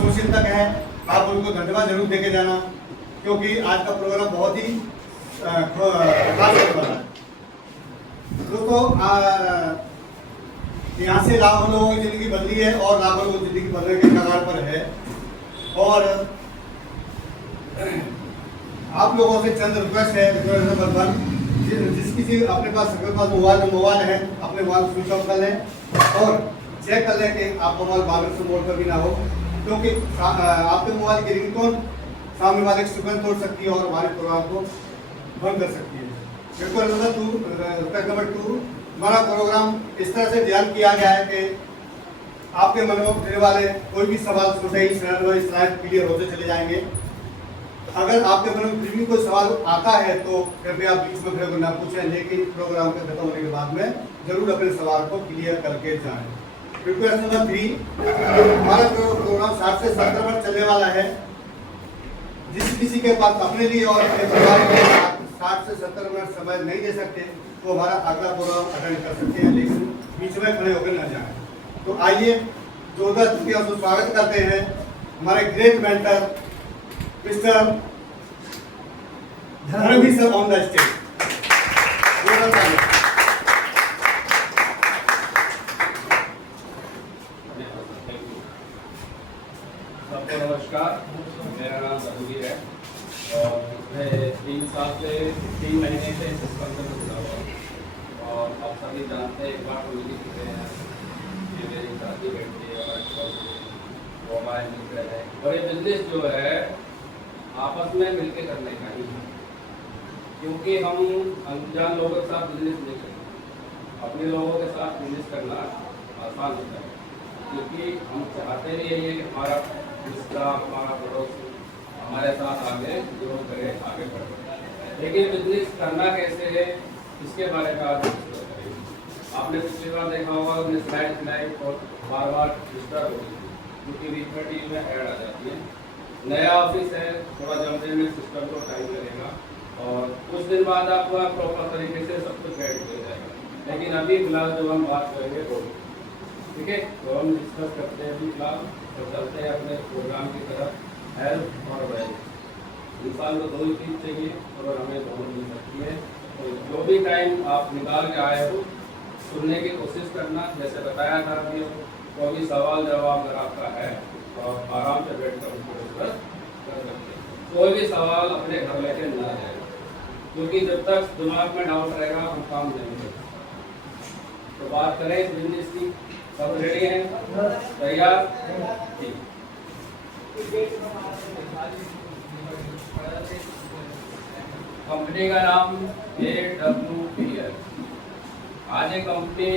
Social तक है, आप उनको धन्यवाद जरूर देके जाना, क्योंकि आज का प्रोग्राम बहुत ही खास होने वाला है। दोस्तों, यहाँ से लाखों लोगों की ज़िंदगी बदली है और लाखों लोगों की ज़िंदगी बदलने के कगार पर है। और आप लोगों से चंद रिक्वेस्ट है। रिक्वेस्ट नंबर 1, जिस किसी अपने पास मोबाइल है, अपने मोबाइल स्विच ऑफ कर लें और चेक कर लें कि आपका मोबाइल वाइब्रेशन मोड पर भी ना हो, क्योंकि आपके मोबाइल की रिंगटोन सामने वाले की सुगंध तोड़ सकती है और हमारे प्रोग्राम को बंद कर सकती है। रिक्वेस्ट नंबर 2, हमारा प्रोग्राम इस तरह से डिजाइन किया गया है कि आपके मन में उठने वाले कोई भी सवाल छोटे ही स्लाइड क्लियर होते चले जाएंगे। अगर आपके मन में फिर भी कोई सवाल आता है तो कृपया बीच में खड़े ना पूछें, लेकिन प्रोग्राम के खत्म होने के बाद में जरूर अपने सवाल को क्लियर करके जाएं। रिक्वेस्ट नंबर 3, हमारा प्रोग्राम 60 से 70 मिनट चलने वाला है। जिस किसी के पास अपने लिए और अपने परिवार के लिए 60 से 70 मिनट समय नहीं दे सकते तो हमारा अगला प्रोग्राम अटेंड कर सकते हैं, लेकिन बीच में खड़े होकर न जाएं। तो आइए जोरदार तालियों से स्वागत करते हैं हमारे great mentor mister Dharmveer sir on the stage. सबको नमस्कार, मेरा नाम धर्मवीर है और मैं 3 साल से 3 महीने से सिस्टम से जुड़ा हुआ और आप सभी जानते हैं, एक बार तो मिल चुके हैं कि मेरी शादी बेटी और वो हमारे मित्र है और ये बिजनेस जो है आपस में मिलकर करने का ही है, क्योंकि हम अनजान लोगों के साथ बिजनेस नहीं करते। अपने लोगों के साथ बिजनेस करना आसान होता है, क्योंकि हम चाहते भी यही है कि हमारा रिश्ता, हमारा पड़ोसी हमारे साथ आगे ग्रो करे, आगे बढ़े। लेकिन बिजनेस करना कैसे है इसके बारे में आज आपने पिछली बार देखा होगा, अपने स्लाइड और बार बार डिस्टर्ब होगी क्योंकि बीच में टीम में ऐड आ जाती है। नया ऑफिस है, थोड़ा जमने में सिस्टम को टाइम लगेगा और कुछ दिन बाद आपको प्रॉपर तरीके से सब कुछ गाइड हो जाएगा। लेकिन अभी फिलहाल जो हम बात करेंगे तो ठीक है, तो हम डिस्कस करते हैं अभी फिलहाल तो चलते हैं अपने प्रोग्राम की तरफ। हेल्थ और वेल्थ, इंसान को 2 ही चीज़ चाहिए और हमें दोनों मिल सकती है। तो जो भी टाइम आप निकाल के आए हो सुनने की कोशिश करना, जैसे बताया था अभी, कोई भी सवाल जवाब अगर आपका है तो आप आराम से बैठ कर उनको डिस्कस कर सकते हैं। कोई भी सवाल अपने घर लेके ना जाएगा, क्योंकि जब तक दिमाग में डाउट रहेगा हम काम नहीं कर सकते। तो बात करें इस बिजनेस की, सब रेडी हैं, तैयार? ठीक। कंपनी का नाम AWPL। आज ये कंपनी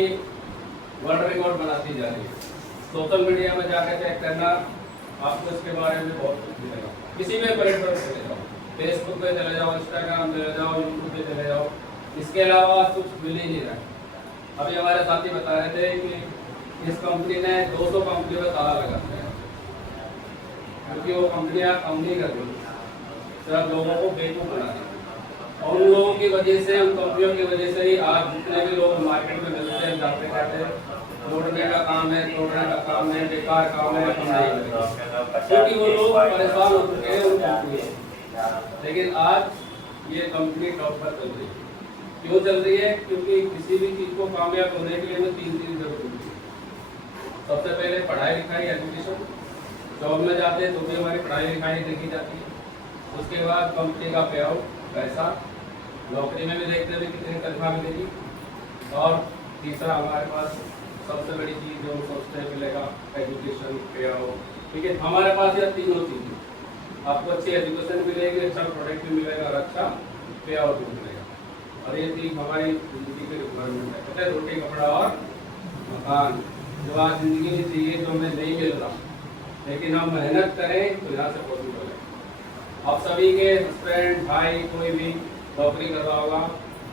वर्ल्ड रिकॉर्ड बनाती जा रही है। सोशल मीडिया में जाकर चेक करना, आपको इसके बारे में बहुत कुछ मिलेगा। किसी भी प्लेटफॉर्म पे चले जाओ, फेसबुक पे चले जाओ, इंस्टाग्राम पे चले जाओ, यूट्यूब पे चले जाओ, इसके अलावा कुछ मिल ही नहीं रहा। अभी हमारे साथी बता रहे थे कि इस कंपनी ने 200 कंपनी में ताला लगा दिया है, क्योंकि वो कंपनियां काम नहीं कर रही, सिर्फ लोगों को बेवकूफ बना दी। और उन लोगों की वजह से, उन कंपनियों की वजह से ही आज जितने भी लोग मार्केट में मिलते हैं, जाते कहते हैं तोड़ने का काम है, तोड़ने का काम है, बेकार काम है, हम नहीं करेंगे, क्योंकि वो लोग परेशान हो चुके हैं उन कंपनी से। लेकिन आज ये कंपनी टॉप पर चल रही है। क्यों चल रही है? क्योंकि किसी भी चीज़ को कामयाब होने के लिए हमें 3 चीज़ जरूर होती है। सबसे पहले पढ़ाई लिखाई, एजुकेशन। जॉब में जाते हैं तो भी हमारी पढ़ाई लिखाई देखी जाती है। उसके बाद कंपनी का पे आउट, पैसा, नौकरी में भी देखते हैं कितनी तनख्वाह मिलेगी। और तीसरा हमारे पास सबसे बड़ी चीज़ जो हम सोचते हैं मिलेगा, एजुकेशन, पे आउट। ठीक है, हमारे पास यह तीनों चीज़ें, आपको अच्छी एजुकेशन मिलेगी, अच्छा प्रोडक्ट भी मिलेगा और अच्छा पे आउट भी मिलेगा। और ये चीज़ हमारी ज़िंदगी की रिक्वायरमेंट है। कहते हैं रोटी, कपड़ा और मकान, जो आज ज़िंदगी में चाहिए, जो हमें नहीं मिल रहा, लेकिन हम मेहनत करें तो यहाँ से पॉसिबल है। आप सभी के हस्बैंड, भाई, कोई भी नौकरी कर रहा होगा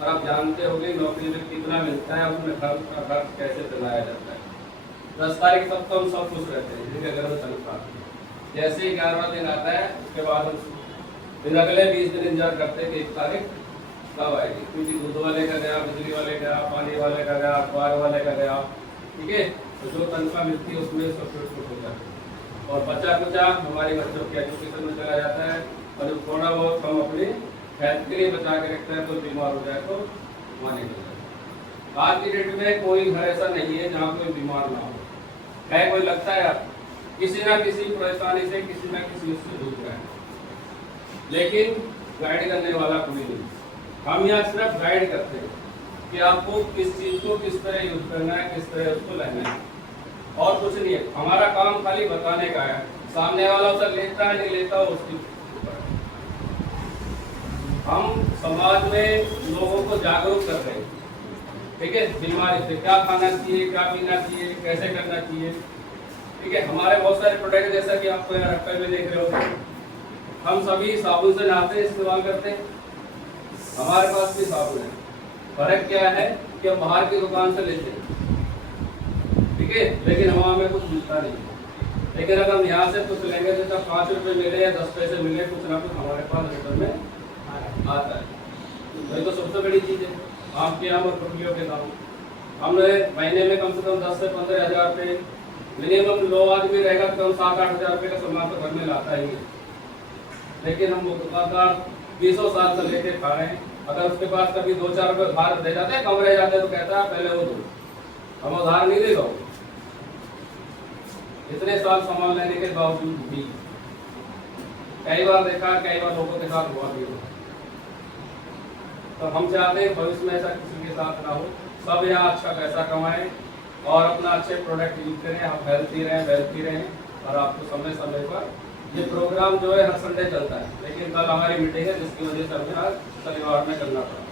और आप जानते होंगे नौकरी में कितना मिलता है, उसमें खर्च कैसे चलाया जाता है। 10 तारीख तक तो हम सब खुश रहते हैं, जिनके घर में तनख्वाह। जैसे ही 11वां दिन आता है उसके बाद हम फिर अगले 20 दिन इंतजार करते हैं कि 1 तारीख कब आएगी, क्योंकि दूध वाले का गया, बिजली वाले का, पानी वाले का गया, अखबार वाले का गया। ठीक है, तो जो तनख्वाह मिलती है उसमें सब कुछ हो जाता है। और बचा कुचा हमारे बच्चों के एजुकेशन में चला जाता है, और जो थोड़ा बहुत हम अपनी हेल्थ के लिए बचा के रखते हैं, कोई बीमार हो जाए तो वहाँ निकल जाए। आज की डेट में कोई घर ऐसा नहीं है जहाँ कोई बीमार ना हो, है कोई लगता है आप किसी ना किसी परेशानी से, किसी ना किसी उससे जूझ रहे हैं, लेकिन गाइड करने वाला कोई नहीं। हम यहाँ सिर्फ गाइड करते हैं कि आपको किस चीज़ को किस तरह यूज करना है, किस तरह उसको लेना है, और कुछ नहीं है। हमारा काम खाली बताने का है, सामने वाला उसे लेता है नहीं लेता उसकी ऊपर है। हम समाज में लोगों को जागरूक कर रहे हैं, ठीक है, बीमारी से क्या खाना चाहिए, क्या पीना चाहिए, कैसे करना चाहिए, ठीक है। हमारे बहुत सारे प्रोडक्ट जैसा कि आपको यहाँ रखते हुए देख रहे हो, हम सभी साबुन से नहाते हैं, इस्तेमाल करते हैं, हमारे पास भी साबुन है। फर्क क्या है कि हम बाहर की दुकान से लेते हैं, ठीक है, लेकिन हमारे में कुछ मिलता नहीं है। लेकिन अगर हम यहाँ से कुछ लेंगे तो 5 रुपए मिले या 10 पैसे मिले, कुछ ना कुछ हमारे पास रिटर्न में आता है। वही तो सबसे बड़ी चीज़ है, आपके आम और पटलियों के दाम। हमने महीने में कम से कम 10 से 15 हज़ार रुपये मिनिमम लो आदमी रहेगा तो हम 7-8 हज़ार रुपये का सामान तो घर में लाता ही है। लेकिन हम दुकानदार 20 साल से लेके खा रहे हैं, अगर उसके पास कभी 2-4 रुपये उधार दे जाते हैं, कम रह जाते हैं, तो कहता है पहले वो दो, हम उधार नहीं देगा। इतने साल सामान लेने के बावजूद भी कई बार देखा, कई बार लोगों के साथ हुआ भी। तो हम चाहते हैं भविष्य में ऐसा किसी के साथ ना हो, सब यहाँ अच्छा पैसा कमाएं और अपना अच्छे प्रोडक्ट यूज करें, आप हेल्थी रहें। और आपको समय समय पर ये प्रोग्राम जो है हर संडे चलता है, लेकिन कल हमारी मीटिंग है जिसकी वजह से हमें आज शनिवार में करना पड़ा।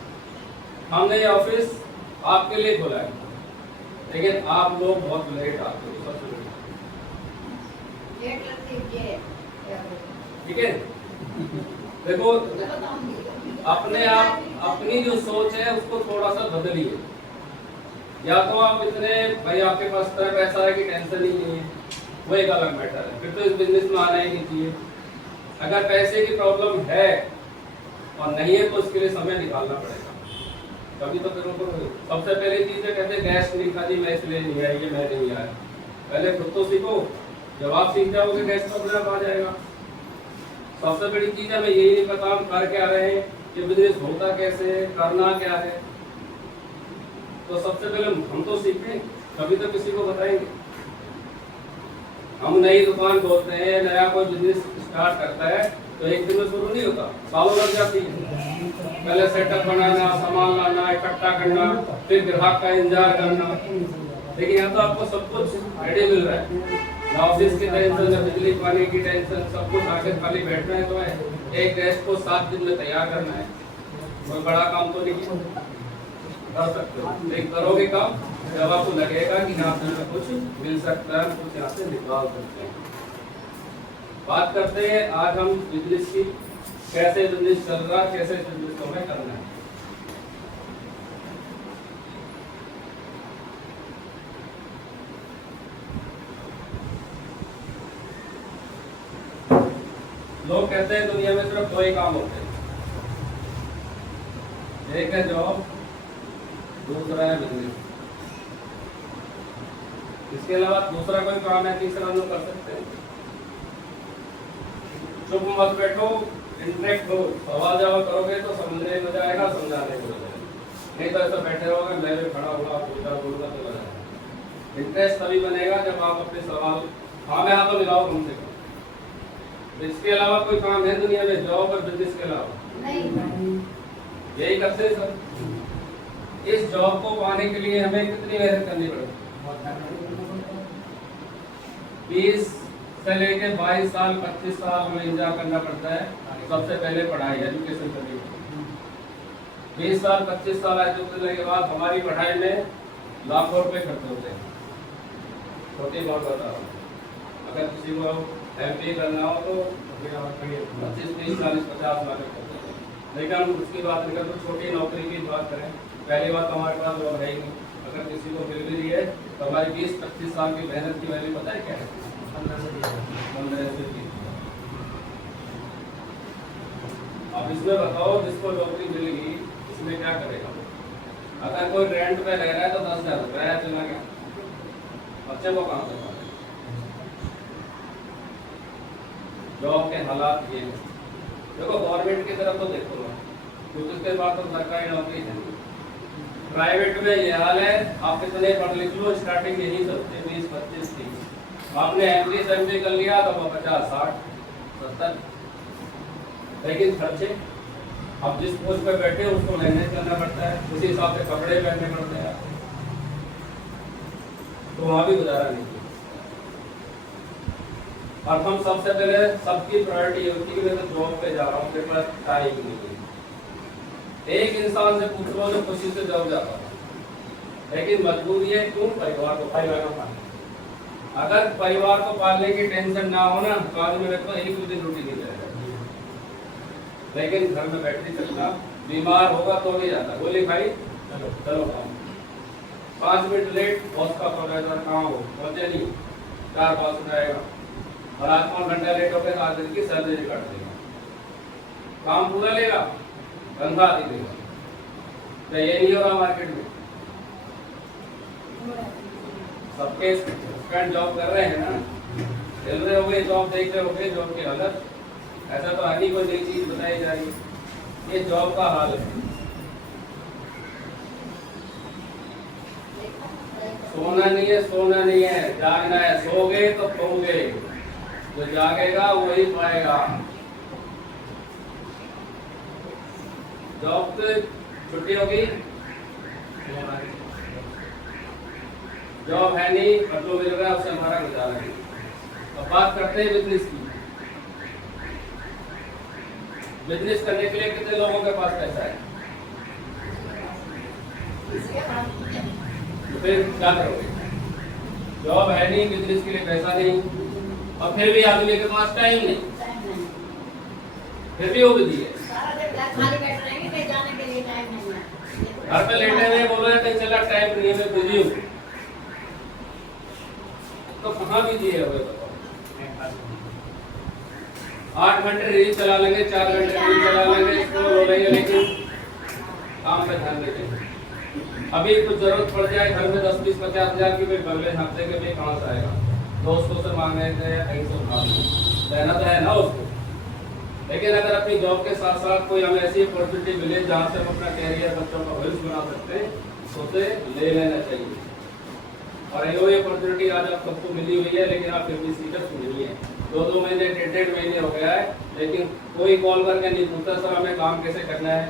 हमने ये ऑफिस आपके लिए खोला है, लेकिन आप लोग बहुत लेट आते हो, सबसे ठीक है। देखो, अपने आप अपनी जो सोच है उसको थोड़ा सा बदलिए। या तो आप इतने भाई आपके पास तरह पैसा है कि टेंशन ही नहीं है, वो एक अलग मैटर है, फिर तो इस बिजनेस में आना ही नहीं चाहिए। अगर पैसे की प्रॉब्लम है और नहीं है तो उसके लिए समय निकालना पड़ेगा, कभी तो करो। सबसे पहली चीज़ है, कहते गैस नहीं खाती मैं इसलिए नहीं आई, ये मैं नहीं आया। पहले खुद तो सीखो, जब आप सीख जाओगे गैस का अपने आप आ जाएगा। सबसे बड़ी चीज़ है, हमें यही नहीं पता हम कर क्या रहे हैं, कि बिजनेस होता कैसे है, करना क्या है। तो सबसे पहले हम तो सीखें, कभी तो किसी को बताएंगे। हम नई दुकान खोलते हैं, नया कोई बिजनेस स्टार्ट करता है तो एक दिन में शुरू नहीं होता, सालों लग जाती है। पहले सेटअप बनाना, सामान लाना, इकट्ठा करना, फिर ग्राहक का इंतजार करना। लेकिन यहाँ तो आपको सब कुछ रेडी मिल रहा है, ना ऑफिस की टेंशन, ना बिजली पानी की टेंशन, सब कुछ आके खाली बैठना है। तो है एक गैस को 7 दिन में तैयार करना है, कोई बड़ा काम तो नहीं है, कर सकते हो। लेकिन करोगे काम जब आपको लगेगा कि यहाँ से कुछ मिल सकता है, कुछ यहाँ से निकाल सकते हैं। बात करते हैं आज हम बिजनेस की, कैसे बिजनेस चल रहा है, कैसे बिजनेस को हमें करना है। लोग कहते हैं दुनिया में सिर्फ 2 ही काम होते हैं, एक है जॉब, दूसरा है बिजनेस। इसके अलावा दूसरा कोई काम है तीसरा लोग कर सकते हैं। चुप मत बैठो, इंटरेक्ट हो, सवाल जवाब करोगे तो समझने में जाएगा, समझाने में जाएगा। नहीं तो ऐसा बैठे रहोगे, मैं भी खड़ा होगा, पूछा बोलूंगा तो जाएगा। इंटरेस्ट तभी बनेगा जब आप अपने सवाल हाँ में हाँ तो मिलाओ कम से कम। इसके अलावा कोई काम है दुनिया में, जॉब और बिजनेस के अलावा? नहीं। यही करते हैं सब। इस जॉब को पाने के लिए हमें कितनी मेहनत करनी पड़ेगी? 20 से लेके 22 साल 25 साल हमें इंतजार करना पड़ता है। सबसे पहले पढ़ाई, एजुकेशन करनी पड़ती है। 20 साल 25 साल एजुकेशन के बाद हमारी पढ़ाई में लाखों रुपए खर्च होते हैं। छोटी बात बता रहा हूँ, अगर किसी को एमपी करना हो तो 25, 30, 40, 50 लाख खर्च होते हैं। लेकिन हम उसकी बात नहीं करते, छोटी नौकरी की बात करें, पहली बात तो हमारे पास जॉब है ही नहीं। अगर किसी को मिल भी रही है तो हमारी 20-25 साल की मेहनत की वैल्यू पता है क्या है? 15 से 20। अब इसमें बताओ, जिसको नौकरी मिलेगी इसमें क्या करेगा? अगर कोई रेंट पे रह रहा है तो 10,000 रुपया चला गया, बच्चे को काम करवा जॉब के हालात ये हैं। देखो गवर्नमेंट की तरफ तो देखो ना, क्योंकि उसके बाद तो सरकारी नौकरी है नहीं। प्राइवेट में ये हाल है, आप कितने पढ़ लिख लो, स्टार्टिंग यही सबसे 20, 25, 30। आपने MD कर लिया तो 50, 60, 70। लेकिन खर्चे अब जिस पोस्ट पे बैठे हो उसको मैनेज करना पड़ता है, उसी हिसाब से कपड़े पहनने पड़ते हैं, तो वहां भी गुजारा नहीं। और हम सबसे पहले सबकी प्रायोरिटी होती है कि मैं तो जॉब पे जा रहा हूँ, मेरे पास टाइम नहीं है। एक इंसान से पूछ लो जो खुशी से जॉब जाता है, लेकिन मजबूरी है, क्यों? परिवार को पालना। अगर परिवार को पालने की टेंशन ना हो ना तो आदमी मेरे को एक दो दिन रोटी नहीं जाएगा, लेकिन घर में बैठ नहीं सकता, बीमार होगा तो भी जाता, बोले भाई चलो चलो काम 5 मिनट लेट बॉस का कॉल आएगा, कहाँ हो, पहुंचे नहीं, 4 पास हो जाएगा, और आज 5 घंटा लेट हो गया तो आज दिन की सैलरी काट देगा, काम पूरा लेगा, तनख्वाह नहीं देगा। तो ये नहीं हो रहा मार्केट में, सबके फ्रेंड जॉब कर रहे हैं ना, चल रहे होंगे जॉब, देख रहे होंगे जॉब की हालत। ऐसा तो आगे कोई नई चीज बताई जा रही है, ये जॉब का हाल है। सोना नहीं है, जागना है। सोगे तो खोगे, जो जागेगा वही पाएगा। जॉब से छुट्टी होगी, जॉब है नहीं, जो मिल रहा है उससे हमारा गुजारा नहीं। अब बात करते हैं बिजनेस की। बिजनेस करने के लिए कितने लोगों के पास पैसा है? तो फिर क्या करोगे? जॉब है नहीं, बिजनेस के लिए पैसा नहीं, और फिर भी आदमी के पास टाइम नहीं, फिर भी वो बिजी है। घर पे लेटे हुए बोल रहे थे चला टाइम नहीं है, मैं बिजी हूँ, तो कहाँ बिजी है? वो 8 घंटे रील चला लेंगे, 4 घंटे रील चला लेंगे, स्क्रॉल हो लेंगे, लेकिन काम पे ध्यान नहीं देंगे। अभी कुछ जरूरत पड़ जाए घर में 10, 20, 50 हजार की, फिर अगले हफ्ते के लिए कहाँ से आएगा? दोस्तों से मांगने से या कहीं से उठा लेना तो है ना उसको। लेकिन अगर अपनी जॉब के साथ साथ कोई हमें ऐसी अपॉर्चुनिटी मिले जहाँ से हम अपना कैरियर, बच्चों का भविष्य बना सकते हैं, तो उसे ले लेना चाहिए। और ये अपॉर्चुनिटी आज आप सबको मिली हुई है, लेकिन आप फिर भी सीरियस नहीं है। 2-2 महीने, 1.5 महीने हो गया है, लेकिन कोई कॉल करके नहीं पूछता सर हमें काम कैसे करना है।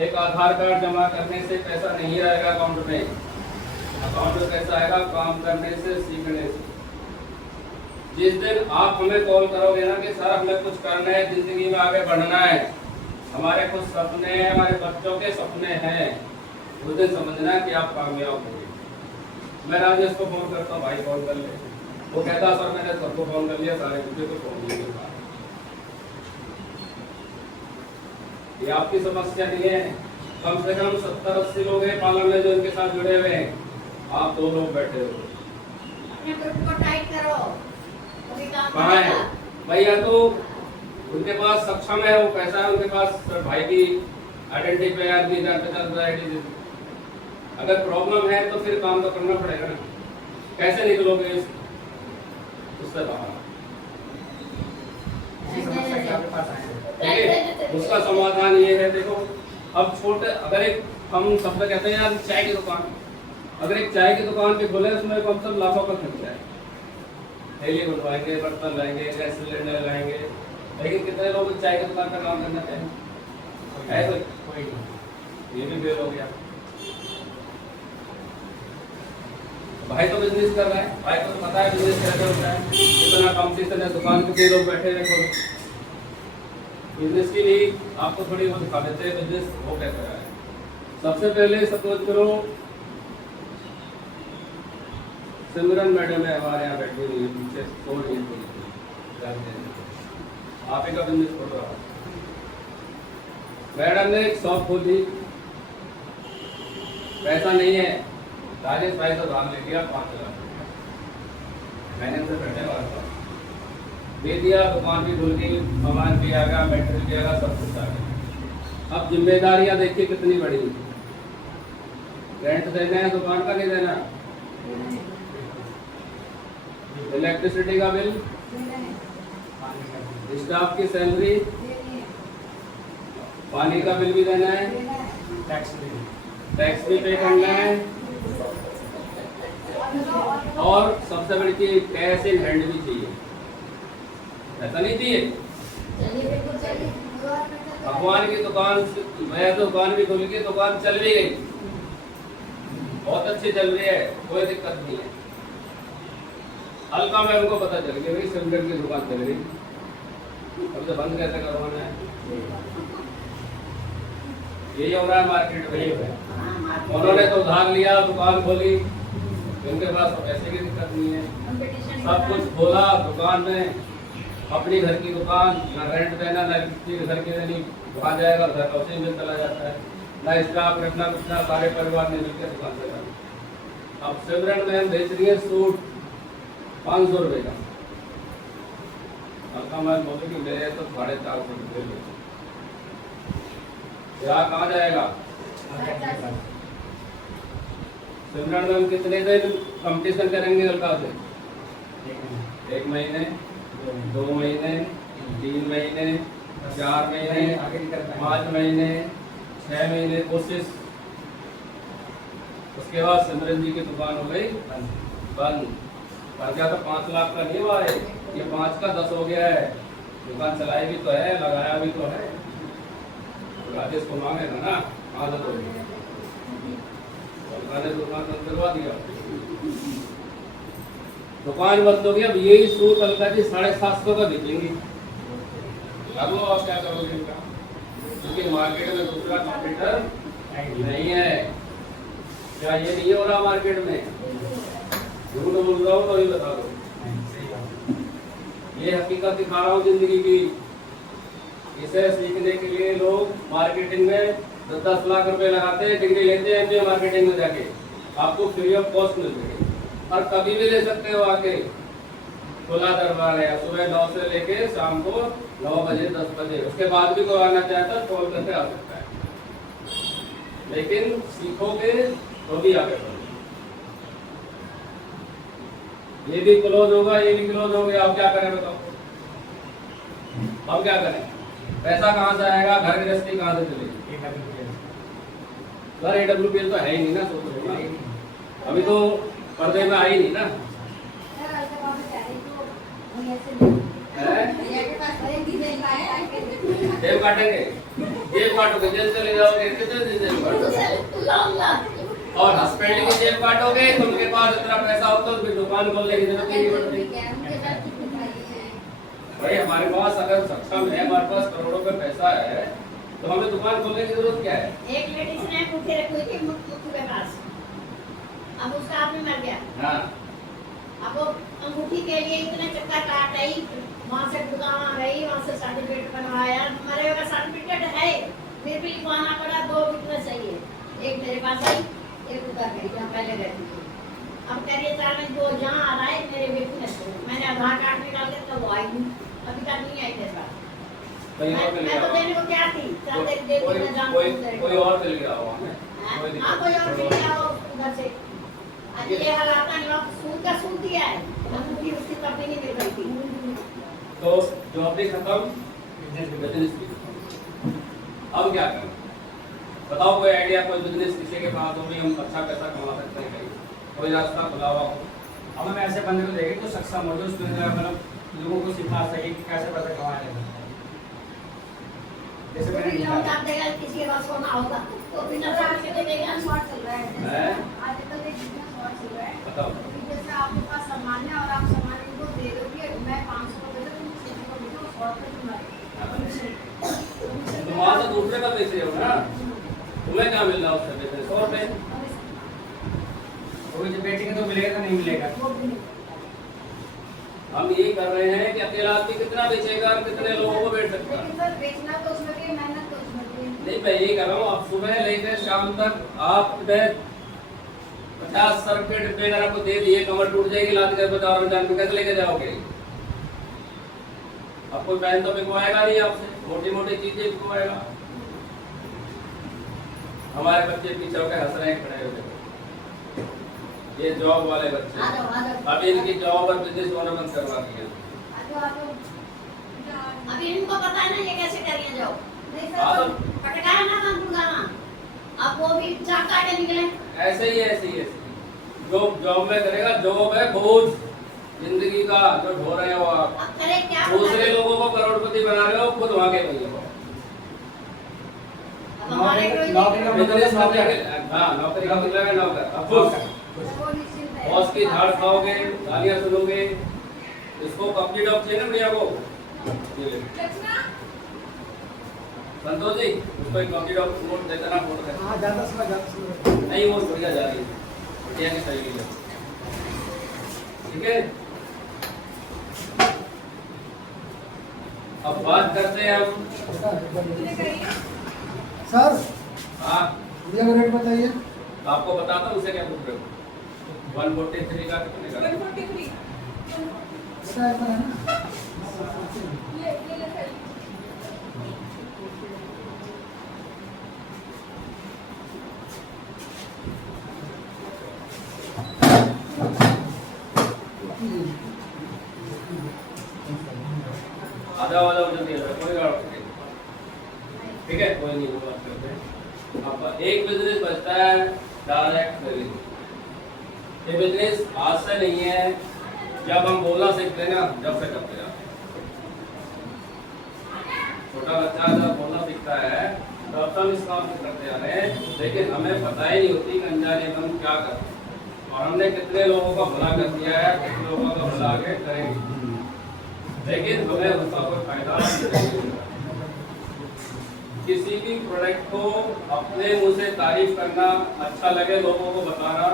एक आधार कार्ड जमा करने से पैसा नहीं रहेगा अकाउंट में, अकाउंट में पैसा आएगा काम करने से, सीखने से। जिस दिन आप हमें कॉल करोगे ना कि सर हमें कुछ करना है, जिंदगी में आगे बढ़ना है, हमारे कुछ सपने हैं, हमारे बच्चों के सपने हैं, उस दिन समझना कि आप कामयाब होंगे। मैं राजेश को फोन करता हूँ, भाई कॉल कर ले, वो कहता सर मैंने सबको फोन कर लिया, सारे बच्चे को फोन नहीं कर पा। ये आपकी समस्या नहीं है। कम से कम 70-80 लोग हैं पार्लर में जो इनके साथ जुड़े हुए हैं, आप 2 लोग बैठे हो। कहाँ है भैया? तो उनके पास सक्षम है, वो पैसा है उनके पास, भाई की आइडेंटिफायर दी जाती। अगर प्रॉब्लम है तो फिर काम तो करना पड़ेगा ना, कैसे निकलोगे उससे बाहर? उसका समाधान ये है, देखो अब छोटे, अगर एक हम सब कहते हैं यार चाय की दुकान, अगर एक चाय की दुकान पे खोले उसमें कम से कम लाखों का खर्चा है, थैली बनवाएंगे, बर्तन लाएंगे, गैस सिलेंडर लाएंगे, लेकिन कितने लोग चाय की दुकान का काम करना चाहेंगे? है कोई? ये भी फेल हो गया। भाई तो बिजनेस कर रहा है, भाई को तो पता है बिजनेस कैसे होता है, इतना कंपटीशन है, दुकान पे कई लोग बैठे हैं। बिजनेस के लिए आपको थोड़ी बहुत दिखा देते हैं बिजनेस हो कैसे रहा है। सबसे पहले सपोज करो सिमरन मैडम है हमारे यहाँ बैठी हुई है, पीछे सो रही है, आप ही का बिजनेस खोल रहा है। मैडम ने एक शॉप खोली, पैसा नहीं है, राजेश भाई से भाग ले लिया 5 लाख, मैंने उनसे बैठे वाला दे दिया, दुकान भी खुल गई, सामान भी आ गया, मेटेरियल भी आ गया, सब कुछ आ गया। अब जिम्मेदारियां देखिए कितनी बड़ी, रेंट देना है दुकान का, नहीं देना, इलेक्ट्रिसिटी का बिल, स्टाफ की सैलरी, पानी का बिल भी देना है, टैक्स भी पे करना है, और सबसे बड़ी चीज कैश इन हैंड भी चाहिए। ऐसा नहीं चाहिए? भगवान की दुकान, मैं दुकान भी खुल गई, दुकान चल भी गई, बहुत अच्छी चल रही है, कोई दिक्कत नहीं है। हल्का में उनको पता चल गया भाई सिमरन की दुकान चल गई, अब तो बंद कैसे करवाना है। यही हो रहा है मार्केट में। उन्होंने तो उधार लिया, दुकान खोली, उनके पास तो पैसे की दिक्कत नहीं है, सब कुछ खोला दुकान में, अपनी घर की दुकान, ना रेंट देना, ना किसी घर की देनी, वहाँ जाएगा घर का उसी में चला जाता है, ना स्टाफ रखना कुछ, ना सारे परिवार ने मिलकर दुकान चला। अब सिमरन में हम बेच रही है सूट 500 रुपये का, हल्का मैं बोलूँ कि मेरे तो 450 रुपये, यहाँ कहाँ जाएगा? सिमरन में हम कितने दिन कंपटीशन करेंगे हल्का से? 1 महीने, 2 महीने, 3 महीने, 4 महीने, 5 महीने, 6 महीने कोशिश। उसके बाद सिमरन जी की दुकान हो गई बंद। पर क्या तो 5 लाख का नहीं हुआ है, ये 5 का 10 हो गया है। दुकान चलाई भी तो है, लगाया भी तो है, राजेश को मांगेगा ना, आदत हो गई, दुकान बंद करवा दिया, दुकान बंद हो गया। अब यही सूट अलका जी 750 का बेचेंगी। अब वो आप क्या करोगे इनका, क्योंकि मार्केट में दूसरा कंपटीटर नहीं है। क्या ये नहीं हो रहा मार्केट में? झूठ बोल रहा हूँ तो ये बता दो, ये हकीकत दिखा रहा हूँ जिंदगी की। इसे सीखने के लिए लोग मार्केटिंग में 10-10 लाख रुपए लगाते हैं, डिग्री लेते हैं एमबीए मार्केटिंग में जाके, आपको फ्री ऑफ कॉस्ट मिल जाएगी, और कभी भी ले सकते हो आके। खुला दरबार है, सुबह 9 से लेके शाम को 9 बजे 10 बजे, उसके बाद भी कोई आना चाहता है कॉल करके आ सकता है, लेकिन सीखोगे तो भी आगे बढ़ोगे। ये भी क्लोज होगा, ये भी क्लोज हो गया, अब क्या करें बताओ? अब क्या करें? पैसा कहाँ से आएगा, घर गृहस्थी कहाँ से चलेगी? सर AWPL तो है ही नहीं ना, सोचो ना, अभी तो पर्दे में आई नहीं ना। जेब काटेंगे, जेब काटोगे जेल चले जाओगे, कितने दिन जेल काटोगे? और हस्बैंड की जेब काटोगे तो उनके पास इतना पैसा होता तो फिर दुकान खोलने की जरूरत नहीं पड़ती। भाई हमारे पास अगर सक्षम है, हमारे पास करोड़ों का पैसा है, तो हमें दुकान खोलने की जरूरत क्या है? एक लेडीज ने अंगूठी रखी थी मुट्ठी के पास, अब उसका आदमी मर गया। हाँ। अब वो अंगूठी के लिए इतने चक्कर काट रही, वहाँ से दुकान गई, वहाँ से सर्टिफिकेट बनवाया, मरे का सर्टिफिकेट है, फिर भी लिखवाना पड़ा, 2 विटनेस चाहिए, एक मेरे पास आई, एक उधर गई जहाँ पहले रहती थी। अब कह रही है जो जहाँ आ रहा है मेरे विटनेस, मैंने आधार कार्ड निकाल के तब वो आई, अभी तक नहीं आई मेरे पास। मैं तो देने को क्या थी, कोई और मिल गया हो हमें, हाँ कोई और मिल गया हो उधर से। आज ये हालात है, सूद का सूद दिया है, अंगूठी उसकी तब भी नहीं मिल रही थी। तो जॉब भी खत्म, बिजनेस भी खत्म। अब क्या करें बताओ? कोई आइडिया, कोई बिजनेस किसी के पास हो भी हम अच्छा पैसा कमा सकते हैं, कहीं कोई रास्ता खुला हुआ हो? अब हमें ऐसे बंदे को देखें तो सक्षम हो जो उसमें मतलब लोगों को सिखा सके कि कैसे पैसा कमाया जाए। जैसे मैंने लोन काट देगा, किसी के पास सोना होगा तो बिना शॉर्ट के देगा। शॉर्ट चल रहा है आजकल, एक बिजनेस शॉर्ट चल रहा है। बताओ। जैसे आपके पास सामान है और आप सामान को दे दोगे, मैं 500 को दे दूँ, तुम 600 को दे दो, 100 रुपये तुम्हारे। तुम वहाँ से दूसरे का बेच रहे हो ना, तुम्हें क्या मिल रहा है उससे? बेच 100 रुपये। वो जो बेटिंग तो मिलेगा नहीं मिलेगा। हम यही कर रहे हैं कि अकेला आदमी कितना बेचेगा, कितने लोगों को बेच सकता है? लेकिन सर बेचना तो उसमें भी है, मेहनत तो उसमें भी है। नहीं, मैं यही कर रहा हूँ, आप सुबह लेकर शाम तक आप 50 के डिब्बे अगर आपको दे दिए, कमर टूट जाएगी, लाद कर बाजार में जान के कैसे लेके जाओगे? अब कोई बहन तो बिकवाएगा नहीं आपसे, मोटी मोटी चीजें बिकवाएगा। हमारे बच्चे पीछे होकर हंस रहे हैं खड़े होकर, ये जॉब वाले बच्चे। आ जाओ। अभी इनकी जॉब और बिजनेस दोनों बंद करवा दिया। आ जाओ। ना ये कैसे करिए जाओ नहीं हाँ सर तो पटकाया ना काम दुर्गाना अब वो भी चाहता के निकले ऐसे ही ऐसे ही ऐसे ही। जो जॉब में करेगा, जॉब है बोझ जिंदगी का जो ढो रहे हो आप। अब करे क्या दूसरे लोगों को करोड़पति बना रहे हो, खुद वहां के नहीं हो। अब हमारे कोई नौकरी का मतलब बिजनेस नौकर। करने के, हाँ नौकरी का मतलब है नौकर। अब खुश वो निश्चिंत है बॉस की झाड़ खाओगे, गालियां सुनोगे। इसको कंपनी डॉग चाहिए ना भैया को, ये ले। संतोष जी उसको एक कंपनी डॉग नोट दे देना, फोटो कर। हाँ ज्यादा समय नहीं वो बढ़िया जा रही है, बढ़िया की सही है, ठीक है। अब बात करते हैं हम। सर हाँ ये रेट बताइए। आपको बताता हूँ उसे क्या पूछ रहे हो। 143 का कितने का? 143 ऐसा ऐसा है ना। ये ले सर आधा वाला वजन दिया था, कोई गड़बड़ नहीं, ठीक है कोई नहीं, वो बात करते हैं। अब एक बिजनेस बचता है डायरेक्ट सेलिंग। ये बिजनेस आज से नहीं है, जब हम बोलना सीखते हैं ना जब से करते हैं। छोटा बच्चा जब बोलना सीखता है तब हम इस काम को करते आ रहे हैं, लेकिन हमें पता ही नहीं होती कि अनजाने में हम क्या करते हैं और हमने कितने लोगों का भला कर दिया है, कितने लोगों का भला आगे करेंगे, लेकिन हमें उसका कोई फायदा नहीं होगा। किसी भी प्रोडक्ट को अपने मुंह से तारीफ करना, अच्छा लगे लोगों को बताना,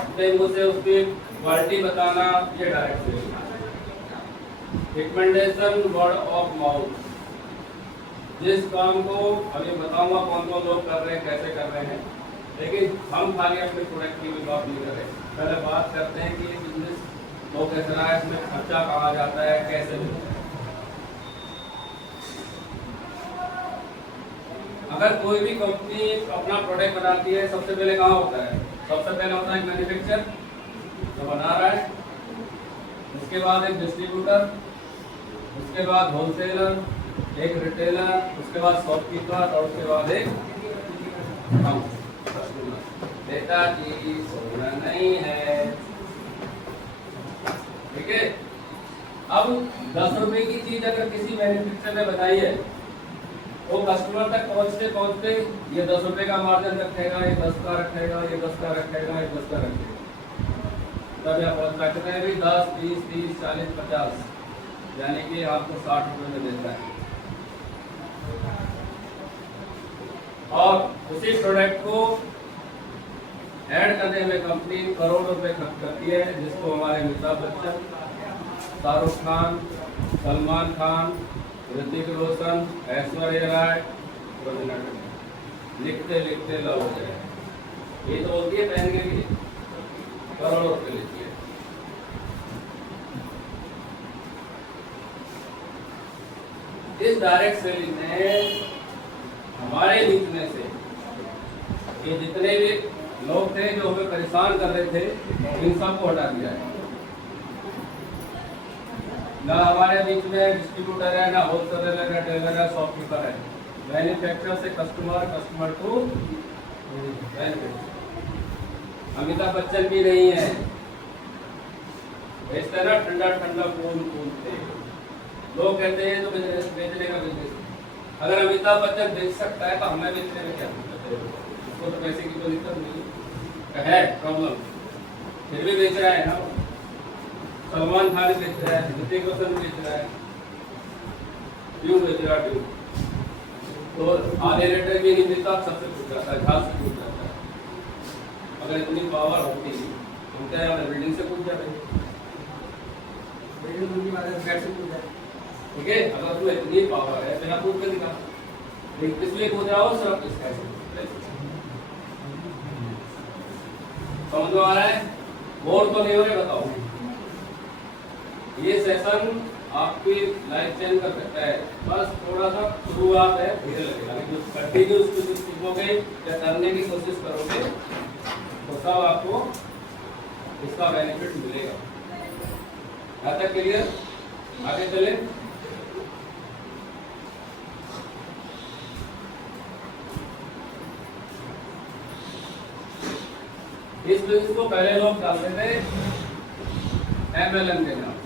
अपने मुंह से उसकी क्वालिटी बताना, ये डायरेक्ट सेलिंग है। रिकमेंडेशन वर्ड ऑफ माउथ, जिस काम को अभी बताऊंगा कौन कौन लोग कर रहे हैं, कैसे कर रहे हैं, लेकिन हम खाली अपने प्रोडक्ट की भी बात नहीं कर रहे। पहले बात करते हैं कि ये बिजनेस तो कैसे रहा है, इसमें खर्चा कहाँ जाता है, कैसे मिलता है। अगर कोई भी कंपनी अपना प्रोडक्ट बनाती है, सबसे पहले कहाँ होता है? सबसे पहले होता है मैन्युफैक्चर जो बना रहा है, उसके बाद एक डिस्ट्रीब्यूटर, उसके बाद होलसेलर, एक रिटेलर, उसके बाद शॉपकीपर और उसके बाद एक कस्टमर। नेताजी सोना नहीं है, ठीक है। अब 10 रुपए की चीज अगर किसी मैन्युफैक्चर ने बताई है वो कस्टमर तक पहुंचते पहुंचते ये 10 रुपए का मार्जिन रखेगा, ये 10 का रखेगा, ये 10 का रखेगा, ये 10 का रखेगा, तब यहाँ पहुंचता कितने भी 10, 20, 30, 40, 50, यानी कि आपको 60 रुपए में देता है। और उसी प्रोडक्ट को ऐड करने में कंपनी करोड़ों रुपए खर्च करती है, जिसको हमारे अमिताभ बच्चन, शाहरुख खान, सलमान खान, ऋतिक रोशन, ऐश्वर्या राय, लिखते लिखते लव हो जाए। ये तो होती है पहन के लिए करोड़ों रुपए लेती है। इस डायरेक्ट सेलिंग में हमारे बीच में से ये जितने भी लोग थे जो हमें परेशान कर रहे थे, इन सबको हटा दिया है। ना हमारे बीच में डिस्ट्रीब्यूटर है, ना होलसेलर है, ना टेलर है, शॉपकीपर है। मैन्युफैक्चरर से customer, customer to manufacturer. Amitabh Bachchan भी नहीं है, बेचते ना ठंडा ठंडा फूल फूलते। लोग कहते हैं तो बिजनेस बेचने का बिजनेस, अगर अमिताभ बच्चन बेच सकता है तो हमें बेचने में क्या दिक्कत है? उसको तो पैसे की कोई दिक्कत नहीं है, प्रॉब्लम फिर भी बेच रहा है ना। सलमान खान बेच रहा है, ऋतिक रोशन बेच रहा है, क्यों बेच रहा है? तो आधे रेटर भी नहीं मिलता, सबसे छूट जाता है, घास से छूट जाता है। अगर इतनी पावर होती तो क्या है, बिल्डिंग से कूद जाते, बिल्डिंग की बात है, से कूद जाते, ठीक है। अगर तुम्हें इतनी पावर है बिना कूद कर दिखा, लेकिन इसलिए कूद रहा हो सिर्फ इसका समझ में आ रहा है? बोर तो नहीं हो रहे? बताओ। ये सेशन आपकी लाइफ चेंज कर सकता है, बस थोड़ा सा शुरुआत है, धीरे लगेगा, लेकिन कंटिन्यूस कुछ सीखोगे या करने की कोशिश करोगे तो सब आपको इसका बेनिफिट मिलेगा। यहाँ तक क्लियर? आगे चले। इस बिजनेस को पहले लोग डालते थे MLM के नाम,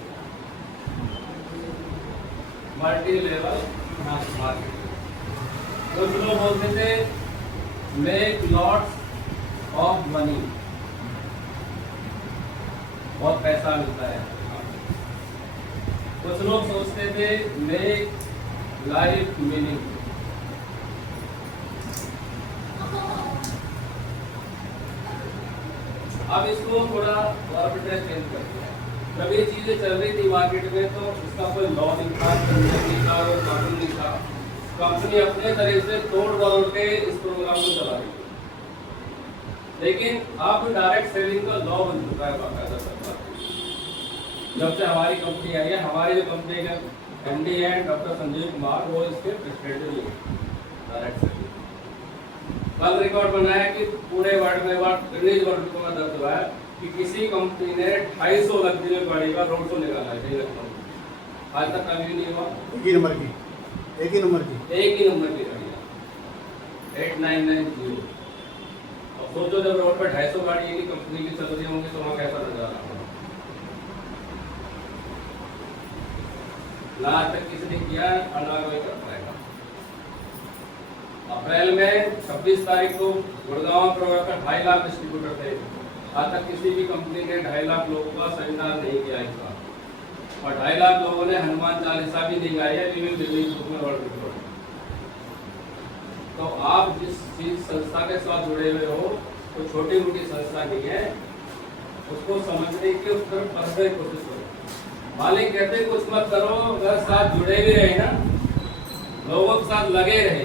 मल्टी लेवल मार्केटिंग। कुछ लोग बोलते थे मेक लॉट्स ऑफ मनी, बहुत पैसा मिलता है। कुछ लोग सोचते थे मेक लाइफ मीनिंग। अब इसको थोड़ा ऑर्बिटर चेंज कर दिया। जब ये चीजें चल रही थी मार्केट में तो इसका कोई लॉ नहीं था, नहीं था, कोई कानून नहीं था। कंपनी अपने तरह से तोड़ मरोड़ के इस प्रोग्राम को चला रही थी। लेकिन अब डायरेक्ट सेलिंग का लॉ बन चुका है बाकायदा सरकार। जब से हमारी कंपनी आई है, हमारी जो कंपनी के MD हैं डॉक्टर संजीव कुमार, वो इसके प्रेसिडेंट भी हैं डायरेक्ट सेलिंग। कल रिकॉर्ड बनाया कि पूरे वर्ल्ड में गिनीज वर्ल्ड रिकॉर्ड में दर्ज हुआ है कि किसी कंपनी ने 250 लग्जरी गाड़ी का रोड शो निकाला है लखनऊ। आज तक कभी नहीं हुआ। एक ही नंबर की गाड़ी 8990। अब सोचो जब रोड पर 250 गाड़ी एक ही कंपनी की चल रही होंगी तो वहाँ कैसा नजारा होगा। ना आज तक किसी ने किया, अल्लाह कोई कर पाएगा। अप्रैल में 26 तारीख को गुड़गांव प्रोग्राम का 2.5 लाख डिस्ट्रीब्यूटर थे। आज तक किसी भी कंपनी ने 2.5 लाख लोगों का सेमिनार नहीं किया इस बार, और 2.5 लाख लोगों ने हनुमान चालीसा भी नहीं गाई है लिविंग बिल्डिंग बुक में वर्ल्ड रिकॉर्ड। तो आप जिस चीज संस्था के साथ जुड़े हुए हो तो छोटी मोटी संस्था नहीं है, उसको समझने की उस तरफ बढ़ने की कोशिश करो। मालिक कहते कुछ मत करो, अगर साथ जुड़े भी रहे ना, लोगों के साथ लगे रहे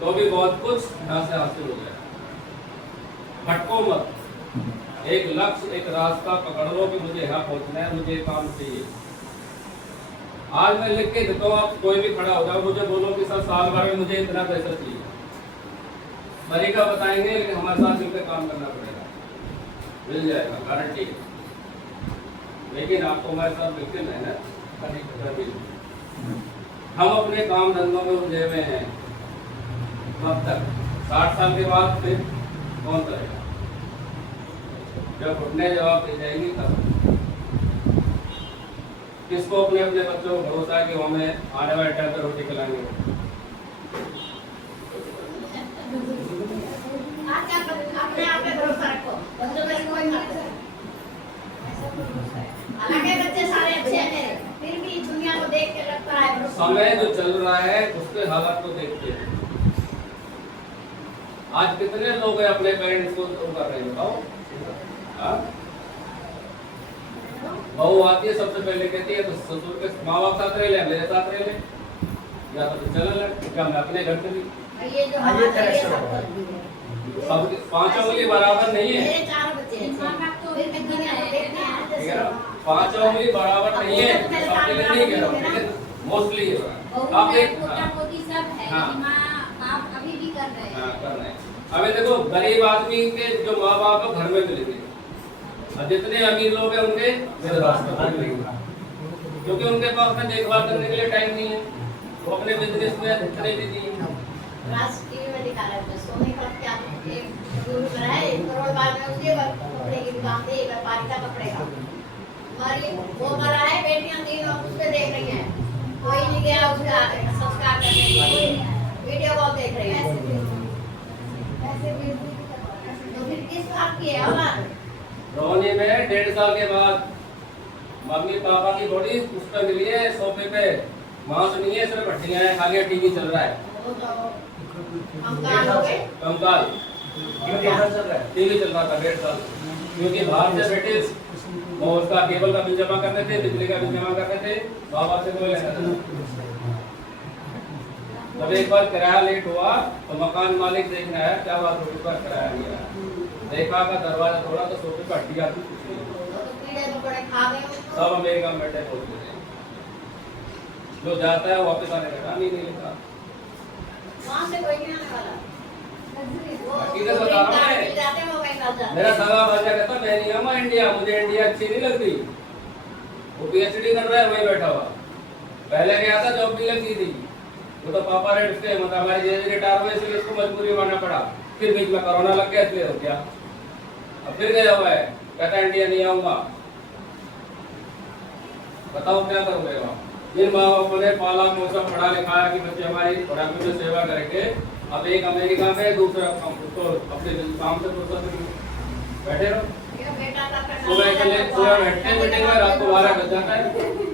तो भी बहुत कुछ यहाँ से हासिल हो जाएगा। भटको मत, एक लक्ष्य एक रास्ता पकड़ लो कि मुझे यहाँ पहुँचना है, मुझे काम चाहिए। आज मैं लिख के देता हूँ, आप कोई भी खड़ा हो जाओ, मुझे बोलो कि सर साल भर में मुझे इतना पैसा चाहिए, तरीका बताएंगे लेकिन हमारे साथ मिलकर काम करना पड़ेगा, मिल जाएगा गारंटी है। लेकिन आपको हमारे साथ मिलकर मेहनत करनी पड़ेगी। हम अपने काम धंधों में उलझे हुए हैं, कब तक? 60 साल के बाद फिर कौन करेगा? जब घुटने जवाब दे जाएंगी तब किसको अपने अपने बच्चों को भरोसा है कि हमें आने वाले टाइम पर रोटी खिलाएंगे? अपने आप पे भरोसा रखो, बच्चों पे कोई मत। हालांकि बच्चे सारे अच्छे हैं, फिर भी दुनिया को देख के लगता है समय जो चल रहा है उसके हालात को देखते हैं। आज कितने लोग हैं अपने पेरेंट्स को तो कर रहे हैं बताओ? बहू आती है सबसे पहले कहती है तो ससुर के माँ बाप साथ रह ले, मेरे साथ रह ले, या तो चल ले, क्या मैं अपने घर से भी। ये जो सब 5 उंगली बराबर नहीं है। मेरे 4 बच्चे हैं, फिर मैं दुनिया को देखते हैं। 5 उंगली बराबर नहीं है, सबके लिए नहीं कह रहा हूँ, लेकिन मोस्टली आप एक सब है, हाँ। माँ बाप अभी भी कर रहे हैं। कर रहे हैं। हमें देखो गरीब आदमी के जो माँ बाप घर में मिलेंगे, और जितने अमीर लोग हैं उनके क्योंकि उनके पास में देखभाल करने के लिए टाइम नहीं है, वो अपने बिजनेस में इतने बिजी हैं। राष्ट्रीय में दिखा रहे थे सोने का क्या एक गुरु कराए 1 करोड़ बाद में उसके कपड़े की दुकान थी, व्यापारी का कपड़े का हमारी वो मरा है, बेटियां 3 और उस पे देख रही हैं, कोई नहीं गया उसका संस्कार करने के लिए, वीडियो कॉल देख रही है। तो फिर किस बात की है औलाद? रोहनी में 1.5 साल के बाद मम्मी पापा की बॉडी उस पर मिली है, सोफे पे मांस नहीं है, सिर्फ हड्डियां हैं, खाली टीवी चल रहा है। वो तो कंकाल हो गए, कंकाल टीवी चल रहा था 1.5 साल, क्योंकि बाहर से बेटे वो उसका केबल का बिल जमा करते थे, बिजली का बिल जमा करते थे, बाबा से कोई लेना था। जब एक बार किराया लेट हुआ तो मकान मालिक देखने आया, क्या बात हो इस बार किराया लिया, देखा का दरवाजा खोला तो सोफे पर हड्डी आती सब अमेरिका में बैठे पहुंचते थे। जो जाता है वापस आने का नाम ही नहीं लेता। वहाँ से कोई नहीं आने वाला। हकीकत बता रहा हूँ मैं। मेरा साला भाई कहता मैं नहीं आऊँगा इंडिया, मुझे इंडिया अच्छी नहीं लगती। वो PhD कर रहा है वहीं बैठा हुआ, पहले गया था जॉब भी लगी थी, वो तो पापा रेट से मतलब हमारी जैसे रिटायर हुए इसलिए उसको मजबूरी मानना पड़ा, फिर बीच में कोरोना लग गया इसलिए हो गया। अब फिर गया हुआ है, कहता है इंडिया नहीं आऊंगा। बताओ क्या करोगे आप? जिन माँ बापों ने पाला पोसा पढ़ा लिखाया कि बच्चे हमारी बुढ़ापे में सेवा करेंगे, अब एक अमेरिका में, दूसरा उसको अपने काम से फुर्सत नहीं, बैठे रहो। मेरा बेटा का करना सुबह चले, सुबह बैठते हैं मीटिंग में, रात को 12 बज जाता है,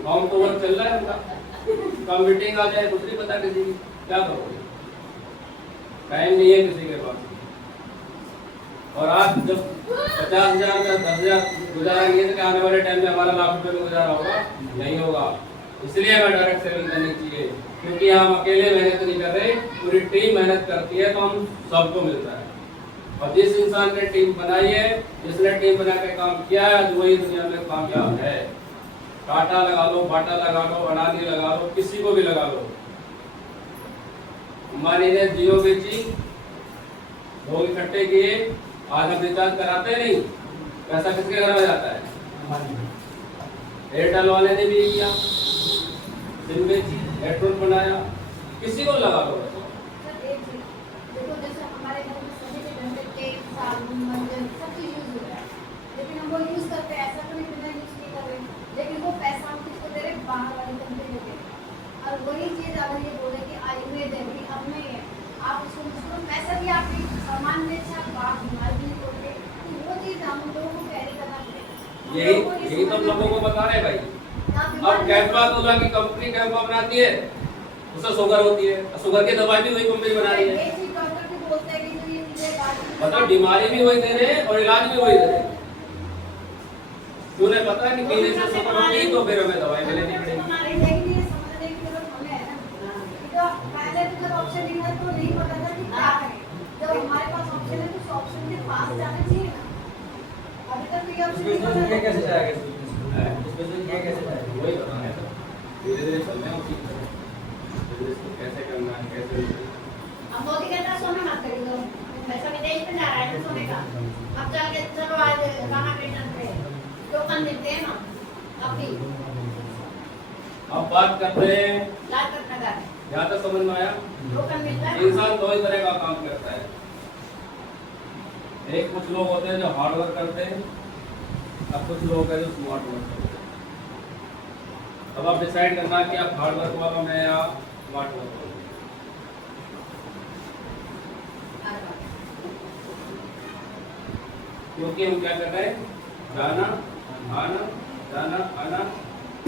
काम तो वर्क चल रहा है उनका। कब मीटिंग आ जाए दूसरी पता किसी की, क्या करोगे? टाइम नहीं है किसी के पास। और आज जब 50,000 या 10,000 गुजारेंगे तो क्या आने वाले टाइम में हमारा लाख रुपए में गुजारा होगा? नहीं होगा। इसलिए हमें डायरेक्ट सेलिंग करनी चाहिए, क्योंकि हम अकेले मेहनत नहीं कर रहे, पूरी टीम मेहनत करती है तो हम सबको मिलता है। और जिस इंसान ने टीम बनाई है, जिसने टीम बना के काम किया है, वही दुनिया में कामयाब है। टाटा लगा लो, बाटा लगा लो, अडानी लगा लो, किसी को भी लगा लो। अंबानी ने जियो बेची, लोग इकट्ठे किए, आज हम रिचार्ज कराते नहीं, पैसा किसके घर में जाता है? एयरटेल वाले ने भी किया, सिम बेची, नेटवर्क बनाया, किसी को लगा लो। सर एक चीज देखो, जैसे हमारे घर में सभी के घर में तेल, साबुन, मंजन सब चीज यूज हो रहा है, लेकिन हम वो यूज करते हैं, ऐसा तो नहीं बिना यूज नहीं कर रहे, लेकिन वो पैसा हम किसको दे रहे हैं? बाहर वाली कंपनी को दे रहे हैं। और वही चीज अगर ये बोले कि आयुर्वेद है कि अब नहीं है, आप उसको पैसा भी आप सामान में से आप बाहर बीमार भी नहीं पड़ते, तो वो चीज हम लोगों को कैरी करना पड़ेगा। यही तो लोगों को बता रहे भाई। अब कैंपा की कंपनी कैंपा बनाती है, उससे शुगर होती है, शुगर की दवाई भी वही कंपनी बना रही है। मतलब बीमारी भी वही दे रहे हैं और इलाज भी वही दे रहे हैं। तूने पता है कि पीने से शुगर होती है तो फिर हमें दवाई भी लेनी पड़ेगी। पहले तो जब ऑप्शन नहीं था तो नहीं पता था कि क्या करें, जब हमारे पास ऑप्शन है तो उस ऑप्शन के पास जाना चाहिए ना। अभी तक ये ऑप्शन नहीं उसमें था। कैसे जाएगा? उसमें कैसे जाएगा? वही बताना है सर, धीरे-धीरे चलना है उसी तरह, इसको कैसे करना है, कैसे नहीं। अब मोदी कहता है सोना मत खरीदो, पैसा विदेश में जा रहा है ना सोने का। अब चल के चलो आज राणा पेटन पे टोकन मिलते हैं ना अभी। अब बात करते हैं, लाजपत नगर यहाँ तक समझ में आया? टोकन मिलता है। इंसान दो ही तरह का काम करता है। एक कुछ लोग होते हैं जो हार्ड वर्क करते हैं, अब कुछ लोग हैं जो स्मार्ट वर्क करते हैं। अब आप डिसाइड करना कि आप हार्ड वर्क वालों में या स्मार्ट वर्क वालों में। क्योंकि हम क्या कर रहे हैं? जाना आना, जाना आना,